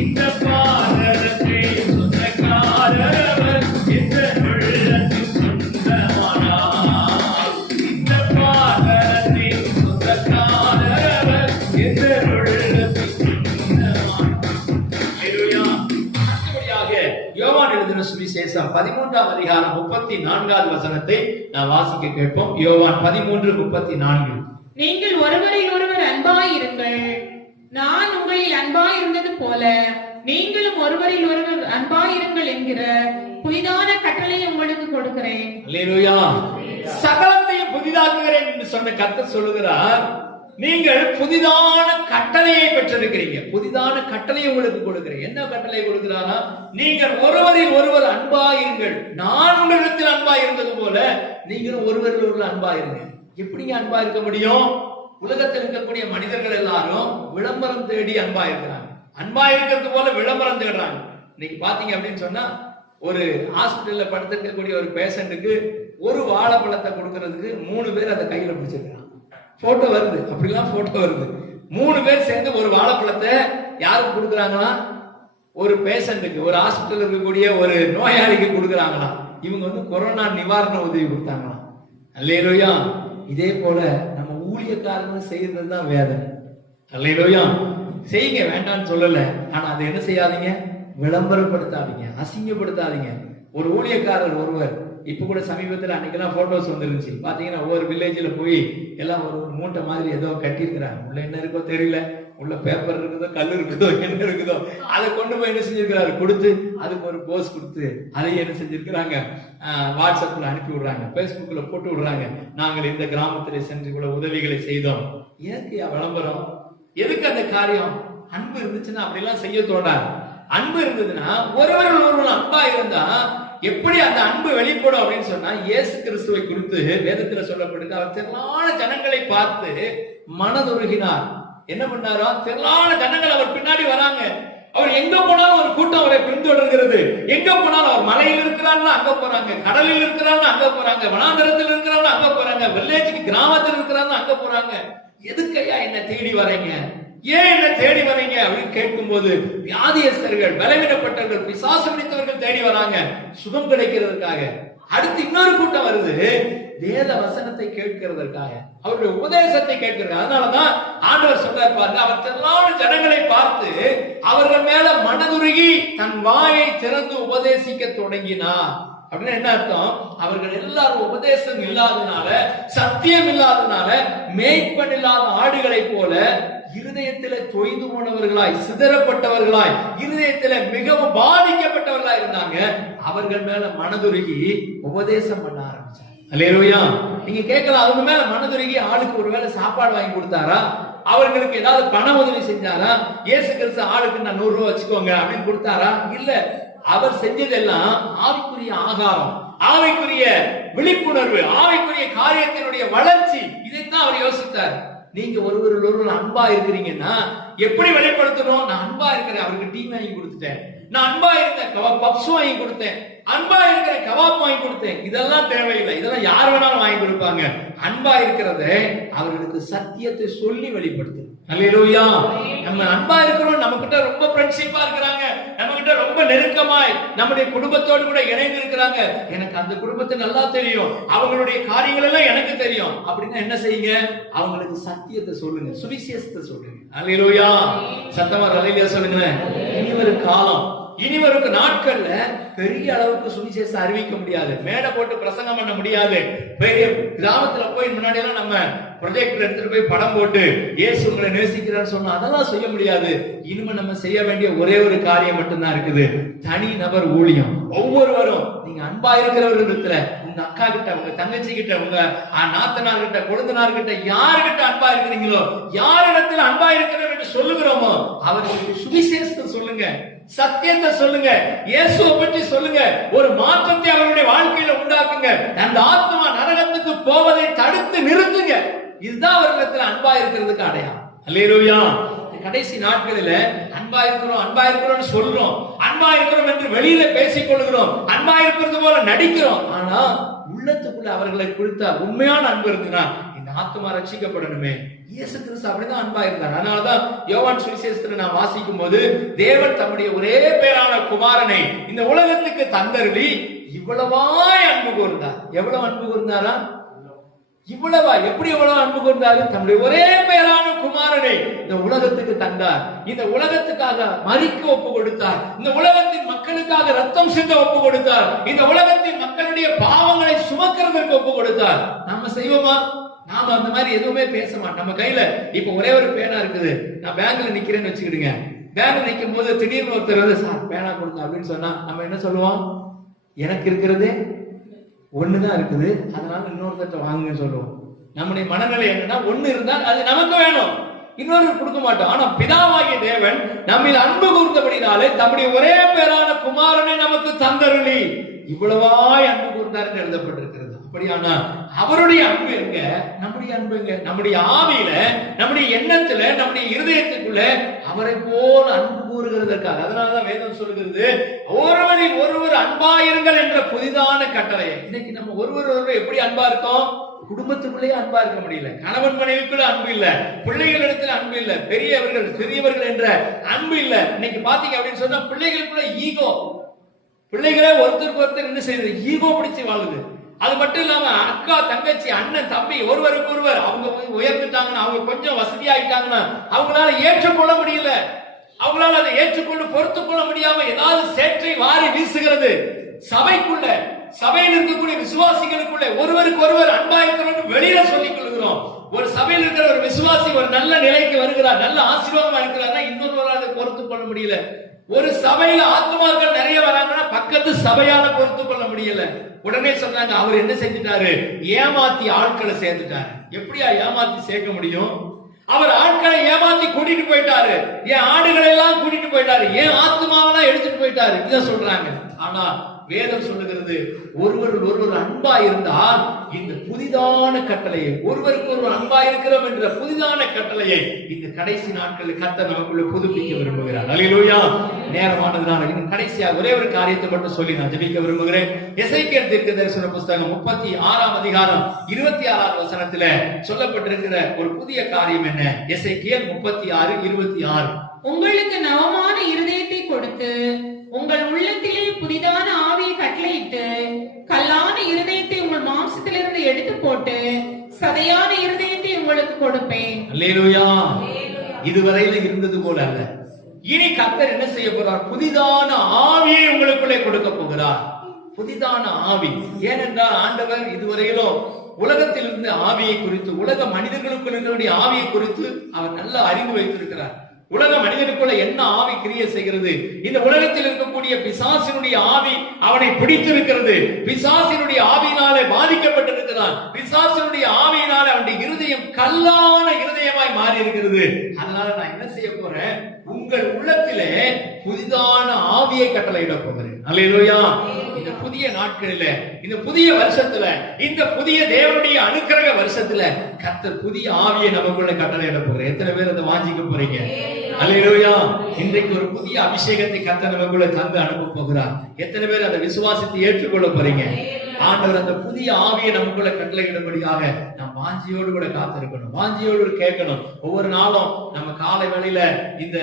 இந்த பாதரத்தை சொந்தக்காரவர் என்ற உள்ளத்தில் சொந்தமானார். இந்த பாதரத்தை சொந்தக்காரவர் என்ற உள்ளத்தில் சொந்தமானார். அல்லேலூயா. அடுத்தபடியாக யோவான் எழுதின சுவிசேஷம் 13ஆம் அதிகாரம் 34வது வசனத்தை நான் வாசிக்க கேட்போம். யோவான் 13:34. நீங்கள் ஒருவரில் ஒருவர் அன்பாயிருங்கள், நான் உங்களில் அன்பாயிருந்தது போல நீங்களும் ஒருவரில் ஒருவர் அன்பாயிருங்கள் என்கிற புதிதான கட்டளையை உங்களுக்கு கொடுக்கிறேன். அல்லேலூயா. சகலத்தையும் புதிதாக்குகிறேன் என்று சொன்ன கர்த்தர் சொல்லுகிறார், நீங்கள் புதிதான கட்டளையை பெற்றிருக்கிறீங்க. புதிதான கட்டளையை உங்களுக்கு கொடுக்கிறேன். என்ன கட்டளை கொடுக்கிறாரா? நீங்கள் ஒருவரில் ஒருவர் அன்பாயிருங்கள், நான் உங்களிடத்தில் அன்பாயிருந்தது போல நீங்களும் ஒருவரில் ஒருவர் அன்பாயிருங்க. எப்படிங்க அன்பா இருக்க முடியும்? உலகத்தில் இருக்கக்கூடிய மனிதர்கள் எல்லாரும் விளம்பரம் தேடி அன்பா இருக்கிறாங்க. அன்பா இருக்கிறது போல விளம்பரம் தேடுறாங்க. இன்னைக்கு பாத்தீங்க அப்படின்னு சொன்னா, ஒரு ஹாஸ்பிட்டல்ல படுத்திருக்கக்கூடிய ஒரு பேஷண்ட்டுக்கு ஒரு வாழைப்பழத்தை கொடுக்கறதுக்கு 3 பேர் அதை கையில பிடிச்சிருக்காங்க. போட்டோ வருது, அப்படிலாம் போட்டோ வருது. 3 பேர் சேர்ந்து ஒரு வாழைப்பழத்தை யாருக்கு கொடுக்குறாங்களா? ஒரு பேஷண்ட்டுக்கு, ஒரு ஹாஸ்பிட்டல் இருக்கக்கூடிய ஒரு நோயாளிக்கு கொடுக்குறாங்களா? இவங்க வந்து கொரோனா நிவாரண உதவி கொடுத்தாங்களாம். அல்லேலூயா. இதே போல நம்ம ஊழியக்காரங்க செய்யறது தான் வேதனை. அல்லேலூயா. செய்யுங்க, வேண்டாம்னு சொல்லல. ஆனா அதை என்ன செய்யாதீங்க, விளம்பரப்படுத்தாதீங்க, அசிங்கப்படுத்தாதீங்க. ஒரு ஊழியக்காரர் ஒருவர் இப்ப கூட சமீபத்தில் அன்னைக்கெல்லாம் போட்டோஸ் வந்துருந்துச்சு. பாத்தீங்கன்னா ஒவ்வொரு வில்லேஜ்ல போய் எல்லாம் ஒரு மூட்டை மாதிரி ஏதோ கட்டியிருக்கிறாங்க. உள்ள என்ன இருக்கோ தெரியல, உள்ள பேப்பர் இருக்குதோ கல் இருக்குதோ என்ன இருக்குதோ அதை கொண்டு போய் என்ன செஞ்சிருக்கிறாரு, கொடுத்து அதுக்கு ஒரு போஸ் கொடுத்து அதையும் என்ன செஞ்சிருக்கிறாங்க, வாட்ஸ்அப்ல அனுப்பி விடுறாங்க, பேஸ்புக்ல போட்டு விடுறாங்க. நாங்கள் இந்த கிராமத்திலே சென்று கூட உதவிகளை செய்தோம். எதுக்கு விளம்பரம்? எதுக்கு அந்த காரியம்? அன்பு இருந்துச்சுன்னா அப்படிலாம் செய்ய தோணாது. அன்பு இருந்ததுன்னா, ஒருவர் அன்பா இருந்தா எப்படி அந்த அன்பு வெளிப்படும் அப்படின்னு சொன்னா, இயேசு கிறிஸ்துவை குறித்து வேதத்துல சொல்லப்படுது, அவர் திரளான ஜனங்களை பார்த்து மனதுருகினார். என்ன பண்ணாரோ, திரளான ஜனங்கள் அவர் பின்னாடி வராங்க. அவர் எங்க போனாலும் ஒரு கூட்டம் அவரை பின்தொடர்கிறது. எங்க போனாலும் அவர் மலையில் இருக்கிறாங்க அங்க போறாங்க, கடலில் இருக்கிறாங்க அங்க போறாங்க, வனாந்தரத்தில் இருக்கிறாங்க அங்க போறாங்க, வில்லேஜுக்கு கிராமத்தில் இருக்கிறாங்க அங்க போறாங்க. எதுக்கையா என்ன தேடி வரீங்க, ஏன் என்ன தேடி வரீங்க அப்படின்னு கேட்கும் போது, வியாதியஸ்தர்கள், பலவீனப்பட்டவர்கள், பிசாசு பிடித்தவர்கள் தேடி வராங்க சுகம் கிடைக்கிறதுக்காக. அடுத்து இன்னொரு கூட்டம் வருது, வேத வசனத்தை கேட்கிறதற்காக, அவருடைய உபதேசத்தை கேட்கிறார். அதனாலதான் ஆண்டவர் சொல்றார் பாருங்க, அவர் திரளான ஜனங்களை பார்த்து அவர்கள் மேல மனதுருகி தன் வாயை திறந்து உபதேசிக்க தொடங்கினார். அப்படின்னு என்ன அர்த்தம்? அவர்கள் எல்லாரும் உபதேசம் இல்லாதனால, சத்தியம் இல்லாதனால, மேய்ப்பன் இல்லாத ஆடுகளை போல இருதயத்தில தொய்ந்து போனவர்களாய், சிதறப்பட்டவர்களாய், இருதயத்தில மிகவும் பாதிக்கப்பட்டவர்களாய் இருந்தாங்க. அவர்கள் மேல மனதுருகி உபதேசம் பண்ண ஆரம்பிச்சாங்க. அல்லேலூயா. நீங்க கேட்கலாம், அவங்க மேல மனதுருகி ஆளுக்கு ஒருவேளை சாப்பாடு வாங்கி கொடுத்தாரா, அவர்களுக்கு ஏதாவது பண உதவி செஞ்சாரா, இயேசு கிறிஸ்து ஆளுக்கு நான் 100 ரூபாய் வச்சுக்கோங்க அப்படின்னு கொடுத்தாரா? இல்ல. அவர் செஞ்சதெல்லாம் ஆவிக்குரிய ஆகாரம், ஆவிக்குரிய விழிப்புணர்வு, ஆவிக்குரிய காரியத்தினுடைய வளர்ச்சி. இதைத்தான் அவர் யோசித்தார். நீங்க ஒருவர் அன்பா இருக்கிறீங்கன்னா எப்படி வெளிப்படுத்தணும்? நான் அன்பா இருக்கிறேன், அவருக்கு டீ வாங்கி கொடுத்துட்டேன், நான் அன்பா இருந்தேன், பப்ஸ் வாங்கி கொடுத்தேன், அன்பா இருக்கிற கபாப் வாங்கி கொடுத்தேன். இதெல்லாம் தேவையில்லை, இதெல்லாம் யார் வேணாலும் வாங்கி கொடுப்பாங்க. அன்பா இருக்கிறத அவர்களுக்கு சத்தியத்தை சொல்லி வெளிப்படுத்து. அல்லேலூயா. நம்ம அன்பா இருக்கிறோம், நம்ம கிட்ட ரொம்ப ஃப்ரெண்ட்ஷிப்பா இருக்கிறாங்க, நம்ம கிட்ட ரொம்ப நெருக்கமாய் நம்முடைய குடும்பத்தோடு கூட இணைந்து இருக்கிறாங்க. எனக்கு அந்த குடும்பத்தை நல்லா தெரியும், அவங்களுடைய காரியங்கள் எல்லாம் எனக்கு தெரியும் அப்படின்னா என்ன செய்யுங்க? அவங்களுக்கு சத்தியத்தை சொல்லுங்க, சுவிசேஷத்தை சொல்லுங்க. அல்லேலூயா. சத்தமா அல்லேலூயா சொல்லுங்க. இனி வரும் காலம், இனி வரும் நாட்கள்ல பெரிய அளவுக்கு சுவிசேஷம் அறிவிக்க முடியாது, மேடை போட்டு பிரசங்கம் பண்ண முடியாது. பெரிய கிராமத்துல போய் முன்னாடி எல்லாம் நம்ம ப்ரொஜெக்டர் எடுத்துட்டு போய் படம் போட்டு இயேசு உங்களை நேசிக்கிறான்னு சொன்னா அதெல்லாம் செய்ய முடியாது. இனிமே நம்ம செய்ய வேண்டிய ஒரே ஒரு காரியம் மட்டும்தான் இருக்குது, தனி நபர் ஊழியம். ஒவ்வொருவரும் நீங்க அன்பா இருக்கிறவர்களிடத்துல, உங்க அக்கா கிட்ட, உங்க தங்கச்சி கிட்ட, உங்க நாத்தனார் கிட்ட, கொழுந்தனார் கிட்ட, யாருகிட்ட அன்பா இருக்கிறீங்களோ, யாரிடத்துல அன்பா இருக்கிறவர் என்று சொல்லுகிறோமோ அவர்களுக்கு சுவிசேஷத்தை சொல்லுங்க, சத்தியத்தை சொல்லுங்க, இயேசுவை பற்றி சொல்லுங்க. ஒரு மாற்றத்தை அவருடைய வாழ்க்கையில உண்டாக்குங்க. அந்த ஆத்மா நரகத்துக்கு போவதை தடுத்து நிறுத்துங்க. இதுதான் அவர்களிடத்துல அன்பா இருக்கிறதுக்கு அடையாளம். அல்லேலூயா. கடைசி நாட்களில அன்பா இருக்கிறோம், அன்பா இருக்கிறோம் சொல்றோம், அன்பா இருக்கிறோம் என்று வெளியில பேசிக் கொள்கிறோம், அன்பா இருக்கிறது போல நடிக்கிறோம். ஆனா உள்ளத்துக்குள்ள அவர்களை குறித்த உண்மையான அன்பு இருக்குன்னா இந்த ஆத்மா ரட்சிக்கப்படணுமே. இயேசு கிறிஸ்து அப்படிதான் அன்பா இருந்தார். அதனாலதான் யோவான் சுவிசேஷத்துல நான் வாசிக்கும் போது, தேவன் தம்முடைய ஒரே பேரான குமாரனை இந்த உலகத்துக்கு தந்தருளி இவ்வளவாய் அன்பு கூர்ந்தார். எவ்வளவு அன்பு கூர்ந்தாரா? இவ்வளவா? எப்படி எவ்வளவு அன்பு கூர்ந்தாரு? தம்முடைய ஒரே பேரான குமாரனை இந்த உலகத்துக்கு தந்தார். இந்த உலகத்துக்காக மரிக்க ஒப்பு கொடுத்தார். இந்த உலகத்தின் மக்களுக்காக ரத்தம் சிந்த ஒப்பு கொடுத்தார். இந்த உலகத்தின் மக்களுடைய பாவங்களை சுமக்கிறதற்கு ஒப்பு கொடுத்தார். நம்ம செய்வோமா? நாம அந்த மாதிரி எதுவுமே பேச மாட்டோம். நம்ம கையில இப்ப ஒரே ஒரு பேனா இருக்குது, நான் பேங்க்ல நிக்கிறேன்னு வச்சுக்கிடுங்க. பேங்க்ல நிக்கும் போது திடீர்னு ஒருத்தர் வந்து சார் பேனா கொடுங்க அப்படின்னு சொன்னா நம்ம என்ன சொல்லுவோம்? எனக்கு இருக்கிறதே ஒண்ணுதான் இருக்குது, அதனால இன்னொருத்தட்ட வாங்குன்னு சொல்லுவோம். நம்முடைய மனநிலை என்னன்னா, ஒண்ணு இருந்தால் அது நமக்கு வேணும், இன்னொரு கொடுக்க மாட்டோம். ஆனா பிதாவாகிய தேவன் நம்மில் அன்பு கூர்ந்தபடினாலே தம்முடைய ஒரே பேரான குமாரனை நமக்கு தந்தருளி இவ்வளவாய் அன்பு கூர்ந்தார் என்று எழுதப்பட்டிருக்கிறது. அப்படியானா அவருடைய அன்பு எங்க? நம்முடைய அன்பு எங்க? நம்முடைய ஆவியில, நம்முடைய எண்ணத்துல, நம்முடைய இருதயத்துக்குள்ள அவரை போல அன்பு கூறுகிறதற்காக. அதனாலதான் வேதம் சொல்லுகிறது, ஒருவரில் ஒருவர் அன்பாயிருங்கள் என்ற புதிதான கட்டளை. இன்னைக்கு நம்ம ஒருவர் எப்படி அன்பா இருக்கோம்? குடும்பத்துக்குள்ளேயே அன்பா இருக்க முடியல, கணவன் மனைவிக்குள்ள அன்பு இல்ல, பிள்ளைகளிடத்துல அன்பு இல்ல, பெரியவர்கள் சிறியவர்கள் என்ற அன்பு இல்ல. இன்னைக்கு பாத்தீங்க அப்படின்னு சொன்னா பிள்ளைகளுக்குள்ள ஈகோ, பிள்ளைகளே ஒருத்தருக்கு ஒருத்தர் என்ன செய்யுது? ஈகோ பிடிச்சு வாழுது. அது மட்டும் இல்லாம அக்கா தங்கச்சி அண்ணன் தம்பி ஒருவருக்கு ஒருவர் அவங்க உயர்ந்துட்டாங்கன்னா, அவங்க கொஞ்சம் வசதி ஆயிட்டாங்கன்னா அவங்களால ஏற்றுக்கொள்ள முடியல, அவங்களால அதை ஏற்றுக்கொண்டு பொறுத்துக் கொள்ள முடியாம ஏதாவது சேற்றை வாரி வீசுகிறது. சபைக்குள்ள, சபையில் இருக்கக்கூடிய விசுவாசிகளுக்குள்ள ஒருவருக்கு ஒருவர் அன்பா இருக்கிறோம் வெளியில சொல்லிக் கொள்கிறோம். ஒரு சபையில் இருக்கிற ஒரு விசுவாசி ஒரு நல்ல நிலைக்கு வருகிறார், நல்ல ஆசீர்வாதமா இருக்கிறார்னா இன்னொருவரால் அதை பொறுத்துக் கொள்ள முடியல. ஒரு சபையில ஆத்மாக்கள் நிறைய வராங்கன்னா பக்கத்து சபையால பொறுத்துக் கொள்ள முடியல. உடனே சொன்னாங்க, அவர் என்ன செஞ்சிட்டாரு? ஏமாத்தி ஆட்களை சேர்த்துட்டாரு. எப்படியா ஏமாத்தி சேர்க்க முடியும்? அவர் ஆட்களை ஏமாத்தி கூட்டிட்டு போயிட்டாரு, என் ஆடுகளை எல்லாம் கூட்டிட்டு போயிட்டாரு, என் ஆத்மாவெல்லாம் எடுத்துட்டு போயிட்டாரு. இதான் சொல்றாங்க. ஆனா வேதம் சொல்லுகிறது, ஒருவர் ஒருவர் அன்பா இருந்தால் இந்த புதிதான கட்டளையை, ஒருவருக்கு ஒருவர் அன்பா இருக்கிறோம் என்ற புதிதான கட்டளையை இந்த கடைசி நாட்களில் கர்த்தர் நமக்குள்ள புதுப்பிக்க விரும்புகிறார். அல்லேலூயா. நேரமானதுனால இன்னும் கடைசியாக ஒரே ஒரு காரியத்தை மட்டும் சொல்லி நான் ஜெபிக்க விரும்புகிறேன். எசேக்கியேல் தீர்க்கதரிசன புத்தகம் 36ஆம் அதிகாரம் 26ஆம் வசனத்திலே சொல்லப்பட்டிருக்கிற ஒரு புதிய காரியம் என்ன? எசேக்கியேல் 36:26. உங்களுக்கு நவமான இருதயத்தை கொடுத்து உங்கள் உள்ளத்திலே புதிதான ஆவியை கட்டளையிட்டு கல்லான இருதயத்தை உங்கள் மாம்சத்திலிருந்து எடுத்து போட்டு சதையான இருதயத்தை உங்களுக்கு கொடுப்பேன். அல்லேலூயா. இதுவரையில இருந்தது போல அல்ல, இனி கர்த்தர் என்ன செய்ய போறார்? புதிதான ஆவியை உங்களுக்குள்ளே கொடுக்க போகிறார். புதிதான ஆவி. ஏனென்றால் ஆண்டவர் இதுவரையிலும் உலகத்திலிருந்து ஆவியை குறித்து, உலக மனிதர்களுக்குள்ள இருக்கக்கூடிய ஆவியை குறித்து அவர் நல்ல அறிவு வைத்திருக்கிறார். உலக மனிதனுக்குள்ள என்ன ஆவி கிரியை செய்கிறது. இந்த உலகத்தில் இருக்கக்கூடிய பிசாசினுடைய ஆவி அவனை பிடித்திருக்கிறது. பிசாசினுடைய ஆவியினாலே பாதிக்கப்பட்டிருக்கிறான். பிசாசினுடைய ஆவியினாலே அவனுடைய இருதயம் கல்லான இருதயமாய் மாறி இருக்கிறது. அதனால நான் என்ன செய்ய போறேன், உங்கள் உள்ளத்திலே புதிதான ஆவியை கட்டளையிட போகிறேன். அல்லேலூயா. இந்த புதிய நாட்களில, இந்த புதிய வருஷத்துல, இந்த புதிய தேவனுடைய அனுக்கிரக வருஷத்துல கர்த்தர் புதிய ஆவியை நமக்குள்ள கட்டளையிட போகிறேன். எத்தனை பேர் அதை வாஞ்சிக்க போறீங்க? அல்லேலூயா. இன்றைக்கு ஒரு புதிய அபிஷேகத்தை கர்த்தர் நமக்குள்ள தந்து அனுப்ப போகிறார். எத்தனை பேர் அதை விசுவாசித்து ஏற்றுக்கொள்ள போறீங்க? ஆண்டவர் அந்த புதிய ஆவியை நமக்குள்ள கட்டளையிடும்படியாக நாம் வாஞ்சியோடு கூட காத்திருக்கணும், வாஞ்சியோடு கேட்கணும். ஒவ்வொரு நாளும் நம்ம காலை வேளையில இந்த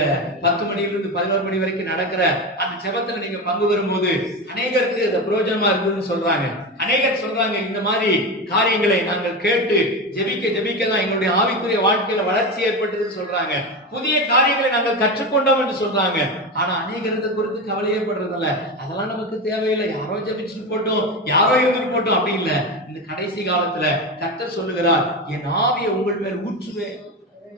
10 மணியிலிருந்து 11 மணி வரைக்கும் நடக்கிற அந்த ஜெபத்துல நீங்க பங்கு பெறும்போது அநேகருக்கு இந்த பிரயோஜனமா இருக்குதுன்னு சொல்றாங்க. அநேகர் சொல்றாங்க, இந்த மாதிரி காரியங்களை நாங்கள் கேட்டு ஜெபிக்க தான் எங்களுடைய ஆவிக்குரிய வாழ்க்கையில வளர்ச்சி ஏற்பட்டதுன்னு சொல்றாங்க. புதிய காரியங்களை நாங்கள் கற்றுக்கொண்டோம் என்று சொல்றாங்க. ஆனா அநேகர் இதை குறித்து கவலையப்படுறதில்ல. அதெல்லாம் நமக்கு தேவையில்லை, யாரோ ஜெபிச்சுட்டு போட்டோம், யாரோ இருந்துட்டு போட்டோம், அப்படி இல்லை. இந்த கடைசி காலத்துல கர்த்தர் சொல்லுகிறார், என் ஆவியை உங்கள் மேல் ஊற்றுவேன்.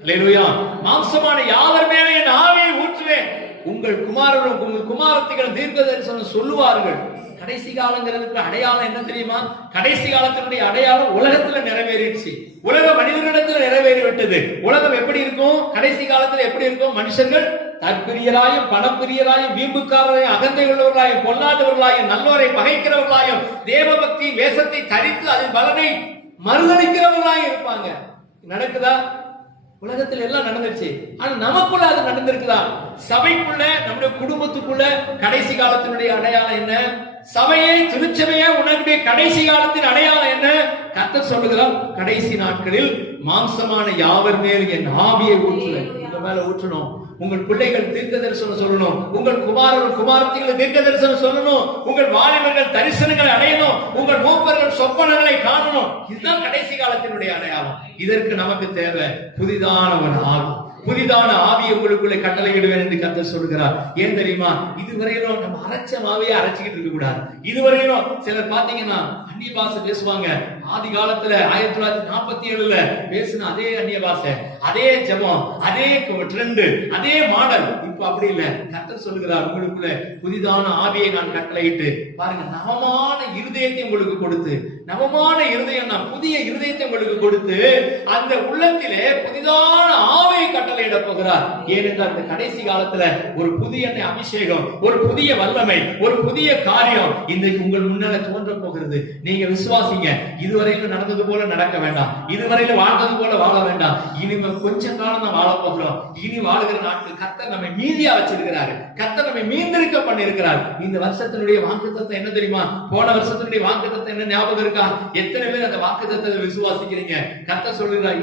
அல்லேலூயா. மாம்சமான யாவர் மேல என் ஆவியை ஊற்றுவேன். உங்கள் குமாரரும் உங்கள் குமாரத்திகள் தீர்க்க தரிசனம் சொல்லுவார்கள். கடைசி காலங்கிறதுக்கு அடையாளம் என்ன தெரியுமா? கடைசி காலத்தினுடைய அடையாளம் உலகத்துல நிறைவேறிடுச்சு. உலக மனிதர்களிடத்துல நிறைவேறிவிட்டது. உலகம் எப்படி இருக்கும்? கடைசி காலத்துல எப்படி இருக்கும்? மனுஷர்கள் தற்பிரியராயும் பணப்பிரியராயும் வீம்புக்காரராயும் அகந்தை உள்ளவர்களாயும் பொல்லாதவர்களாயும் நல்லோரை பகைக்கிறவர்களாயும் தேவபக்தி வேஷத்தை தரித்து அதன் பலனை மறுதளிக்கிறவர்களாயும் இருப்பாங்க. நடக்குதா? உலகத்தில் எல்லாம் நடந்துச்சு. ஆனா நமக்குள்ள அது நடந்திருக்குதா? சபைக்குள்ள, நம்முடைய குடும்பத்துக்குள்ள கடைசி காலத்தினுடைய அடையாளம் என்ன? சபையை, திருச்சபையை உனக்குடைய கடைசி காலத்தின் அடையாளம் என்ன? கர்த்தர் சொல்லுகிறார், கடைசி நாட்களில் மாம்சமான யாவர் மேல் என் ஆவியை ஊற்றுவேன். உங்க மேல ஊற்றணும். உங்கள் பிள்ளைகள் தீர்க்க தரிசனம் சொல்லணும். உங்கள் குமாரர்கள் குமாரத்திகள் தீர்க்க தரிசனம் சொல்லணும். உங்கள் வாலிபர்கள் தரிசனங்களை அடையணும். உங்கள் மூப்பர்கள் சொப்பனங்களை காணணும். இதுதான் கடைசி காலத்தினுடைய அடையாளம். இதற்கு நமக்கு தேவை புதிதான ஒரு ஆவி. புதிதான ஆவியை உங்களுக்குள்ளே கட்டளையிடுவேன் என்று கர்த்தர் சொல்கிறார். ஏன் தெரியுமா? இதுவரையிலும் நம்ம அரைச்ச மாவையே அரைச்சிக்கிட்டு இருக்க கூடாது. இதுவரையிலும் சிலர் பாத்தீங்கன்னா அந்நிய பாஷை பேசுவாங்க. ஆதி காலத்துல 1947 பேசின அதே அந்நிய பாஷை, அதே ஜெபம், அதே ட்ரெண்ட், அதே மாடல். இப்ப அப்படி இல்ல. கர்த்தர் சொல்லுகிறார், உங்களுக்குள்ள புதிதான ஆவியை நான் கட்டளையிட்டு பாருங்க, நவமான இருதயத்தை உங்களுக்கு கொடுத்து, நவமான இருதயம், நான் புதிய இருதயத்தை உங்களுக்கு கொடுத்து அந்த உள்ளத்திலே புதிதான ஆவியை கட்டளையிட போகிறார். ஏனென்றால் இந்த கடைசி காலத்துல ஒரு புதிய அபிஷேகம், ஒரு புதிய வல்லமை, ஒரு புதிய காரியம் இன்றைக்கு உங்கள் முன்னால தோன்ற போகிறது. நீங்க விசுவாசிங்க. இதுவரையிலும் நடந்தது போல நடக்க வேண்டாம். இதுவரையிலும் வாழ்ந்தது போல வாழ வேண்டாம். இனிமே கொஞ்ச காலம் தான் வாழ போகிறோம். இனி வாழ்கிற நாட்கள் கர்த்தர் நம்மை மீதியா வச்சிருக்கிறாரு. கர்த்தர் நம்மை மீந்திருக்க பண்ணிருக்கிறார். இந்த வருஷத்தினுடைய வாக்குத்தத்தம் என்ன தெரியுமா? போன வருஷத்தினுடைய வாக்குத்தத்தம் என்ன ஞாபகம் இருக்கா? எத்தனை பேர் அந்த வாக்குத்தத்தத்தை விசுவாசிக்கிறீங்க? கர்த்தர் சொல்லுகிறார்,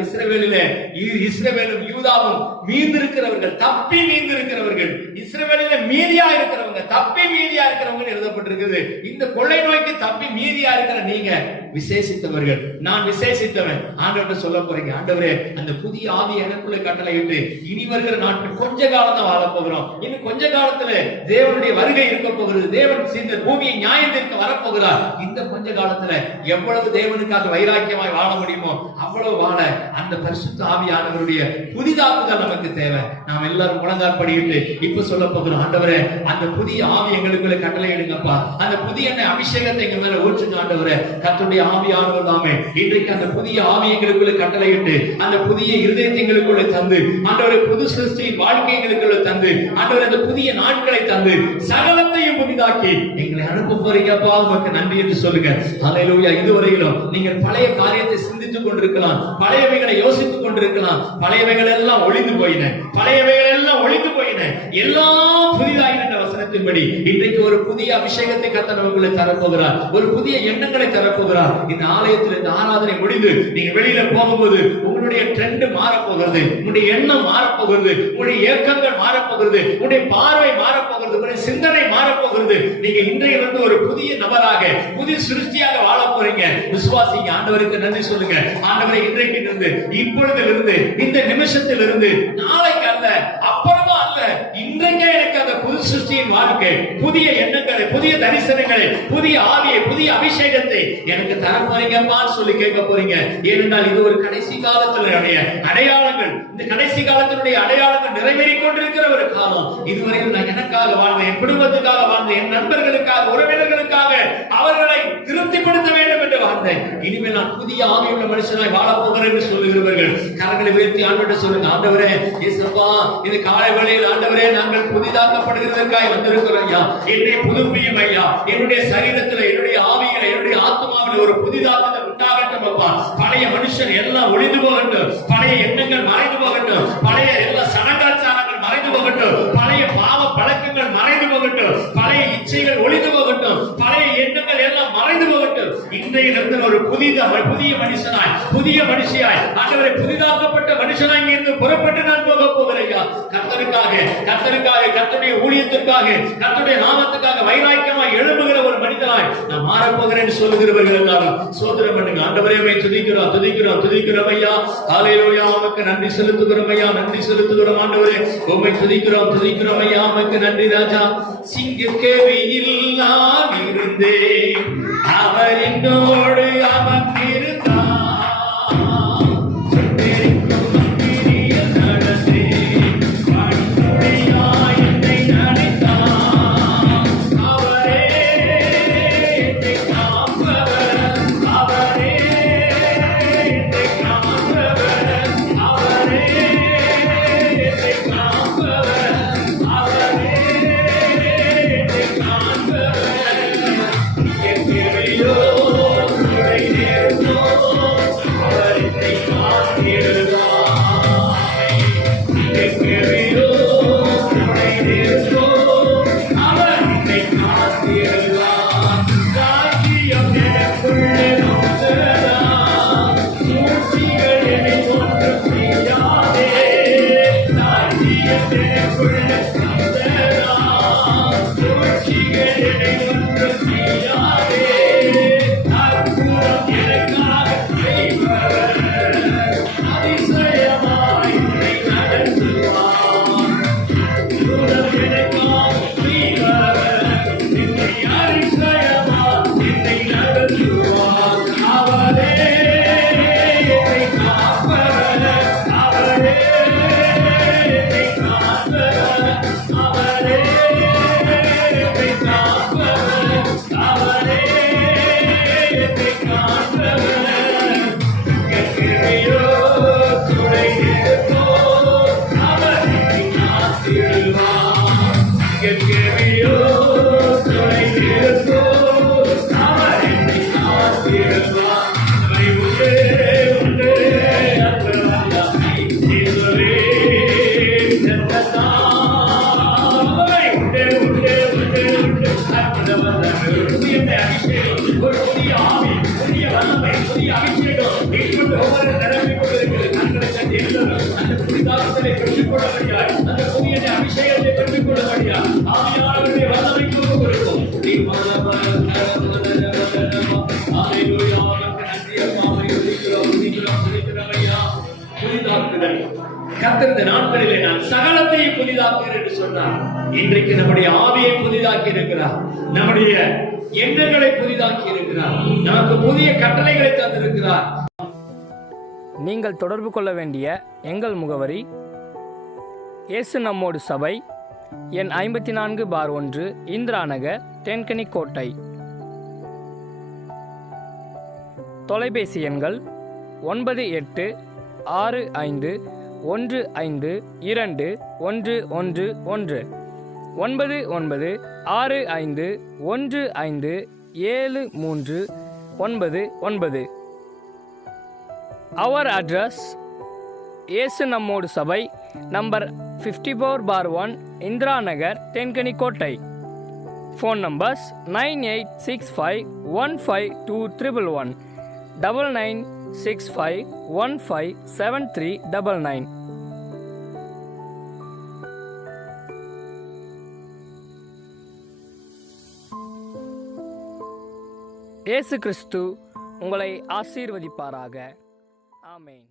இஸ்ரவேலும் யூதாவும் மீந்திருக்கிறவர்கள், தப்பி மீந்திருக்கிறவர்கள், இஸ்ரவேலில மீதியா இருக்கிறவங்க, தப்பி மீதியா இருக்கிறவங்க எழுதப்பட்டிருக்குது. இந்த கொள்ளை நோய்க்கு தப்பி மீதியா இருக்கிற நீங்க விசேஷித்தவர்கள். நான் விசேஷித்தவன். ஆண்டவர்கிட்ட சொல்ல போறீங்க, ஆண்டவரே அந்த புதிய ஆவி எனக்குள்ள கட்டளையிட்டு இனி வருகிற நாட்கள் கொஞ்ச காலம் தான் வாழ போகிறோம். இன்னும் கொஞ்ச காலத்துல தேவனுடைய வருகை இருக்க போகிறது. தேவன் இந்த பூமியை நியாயம் தீர்க்க வரப்போகிறார். இந்த கொஞ்ச காலத்துல எவ்வளவு தேவனுக்காக வைராக்கியமாய் வாழ முடியுமோ அவ்வளவு வாழ அந்த பரிசுத்த ஆவியானவருடைய புதிதாக்குதல் நமக்கு தேவை. நாம் எல்லாரும் முழங்காற்படியிட்டு இப்ப சொல்ல போகிறோம், ஆண்டவரே அந்த புதிய ஆவி எங்களுக்குள்ள கட்டளையிடுங்கப்பா. அந்த புதிய அபிஷேகத்தை எங்க மேல ஊற்றுங்க ஆண்டவரே. கர்த்தருடைய ஆவியானவர் தாமே இன்றைக்கு அந்த புதிய ஆவி எங்களுக்குள்ள கட்டளையிட்டு அந்த புதிய இருதயத்தை எங்களுக்குள்ள தந்து, ஆண்டவரே புது சிருஷ்டியின் வாழ்க்கை எங்களுக்குள்ள தந்து, ஆண்டவரே அந்த புதிய நாட்களை தந்து சகலத்தையும் புதிதாக்கி எங்களை அனுப்ப போறீங்கப்பா. உங்களுக்கு நன்றி என்று சொல்லுங்க. ஹல்லேலூயா. இதுவரையிலும் நீங்கள் பழைய காரியத்தை சிந்தித்துக் கொண்டிருக்கலாம், பழையவைகளை யோசித்துக் கொண்டிருக்கலாம். பழையவைகள் எல்லாம் ஒளிந்து போயின, பழையவைகள் எல்லாம் ஒளிந்து போயின, எல்லாம் புதிதாகின வசனத்தின்படி இன்றைக்கு ஒரு புதிய அபிஷேகத்தை கர்த்தர் நமக்குள்ள தரப்போகிறார். ஒரு புதிய எண்ணங்களை தரப்போகிறார். இந்த ஆலயத்தில் இந்த ஆராதனை முடிந்து நீங்க வெளியில போகும்போது உங்களுடைய ட்ரெண்ட் மாறப்போகிறது, உங்களுடைய எண்ணம் மாறப்போகிறது, உங்களுடைய இயக்கங்கள் மாறப்போகிறது, உங்களுடைய பார்வை மாறப்போகிறது, உங்களுடைய சிந்தனை மாறப்போகிறது. நீங்க இன்றையிலிருந்து ஒரு புதிய நபராக, புதிய சிருஷ்டியாக வாழ போறீங்க. விசுவாசிங்க. ஆண்டவருக்கு நன்றி சொல்லுங்க. ஆண்டவரை இன்றைக்கு இருந்து, இப்பொழுதிலிருந்து, இந்த நிமிஷத்திலிருந்து, நாளைக்கு அல்ல, அப்புறமா அல்ல, இன்றைக்கே எனக்கு அந்த புது சிருஷ்டியின் வாழ்க்கை, புதிய எண்ணங்களை, புதிய தரிசனங்களை, புதிய ஆவியை, புதிய அபிஷேகத்தை எனக்கு தர போறீங்கப்பான்னு சொல்லி கேட்க போறீங்க. ஏனென்றால் இது ஒரு கடைசி காலத்தினுடைய அடையாளங்கள். இந்த கடைசி காலத்தினுடைய அடையாளங்கள் நிறைவேறிக் கொண்டிருக்கிற ஒரு காலம். இதுவரையில் நான் எனக்காக வாழ்ந்தேன், என் குடும்பத்துக்காக வாழ்ந்தேன், என் நண்பர்களுக்காக, உறவினர்களுக்காக அவர்களை திருப்திப்படுத்த வேண்டும் என்று வாழ்ந்தேன். இனிமேல் நான் புதிய ஆவியுள்ள மனுஷனாய் வாழப் போகிறேன் என்று சொல்லுகிறவர்கள் கரங்களை உயர்த்தி ஆண்டவரிடம் சொல்லுங்க. ஆண்டவரே, இயேசுப்பா, இது காலை வேளையில் ஆண்டவரே, நாங்கள் புதிதாக்கப்படுகிறதற்காய் வந்திருக்கிறோம் ஐயா. என்னை புதுப்பியும் ஐயா. என்னுடைய சரீரத்தில், என்னுடைய ஆவியில, என்னுடைய ஆத்மாவில் ஒரு புதிதாக்கத்தை உண்டாகட்டும் அப்பா. பழைய மனுஷன் எல்லாம் ஒளிந்து போகட்டும், பழைய எண்ணங்கள் மறைந்து போகட்டும், பழைய எல்லா சடங்காச்சாரங்கள் மறைந்து போகட்டும், பழைய பாவ பழக்கங்கள் மறைந்து போகட்டும், பழைய இச்சைகள் ஒளிந்து போகட்டும், பழைய எண்ணங்கள் எல்லாம் மறைந்து போகட்டும். இன்றையிலிருந்து ஒரு புதிய மனுஷனாய், புதிய மனுஷியாய், ஆண்டவரை புதிதாக்கப்பட்ட மனுஷனாய் இருந்து புறப்பட்டு நான் போக போகிறேன். கர்த்தருக்காக, கர்த்தருடைய ஊழியத்திற்காக, கர்த்தருடைய நாமத்துக்காக வைராக்கியமாய் எழும்புகிற ஒரு மனிதனாய் நான் மாறப் போகிறேன் என்று சொல்லுகிறவர்கள் எல்லாரும் சோதரம் பண்ணுங்க. ஆண்டவரே, துதிக்கிறோம் ஐயா. ஹல்லேலூயா. உமக்கு நன்றி செலுத்துகிறோம் ஐயா, நன்றி செலுத்துகிறோம் ஆண்டவரே. உம்மை துதிக்கிறோம் ஐயா. உமக்கு நன்றி ராஜா. சிங்கக்கேவியில் நான் இருந்தேன், அவர் என்னோடு அமர்ந்திருந்தார். அபிஷேகத்தை பெற்றுக் கொள்ள ஆவியானவருடைய வல்லமைக்கு கொடுக்கும். கர்த்தர் இந்த நாட்களிலே நான் சகலத்தையும் புதிதாக்குகிறேன் என்று சொன்னார். இன்றைக்கு நம்முடைய ஆவியை புதிதாக்கி இருக்கிறார், நம்முடைய எண்ணங்களை புதிதாக்கி இருக்கிறார், நமக்கு புதிய கட்டளைகளை தந்திருக்கிறார். நீங்கள் தொடர்பு கொள்ள வேண்டிய எங்கள் முகவரி: இயேசு நம்மோடு சபை, எண் 54/1, இந்திரா நகர், தென்கனிக்கோட்டை. தொலைபேசி எண்கள் 9865152111, 9965157399. Our address: இயேசு நம்மோடு சபை, number 54/1, Indira Nagar, Denkanikottai. Phone numbers 9865152311, 9965157399. இயேசு கிறிஸ்து உங்களை ஆசீர்வதிப்பாராக. ஆமென்.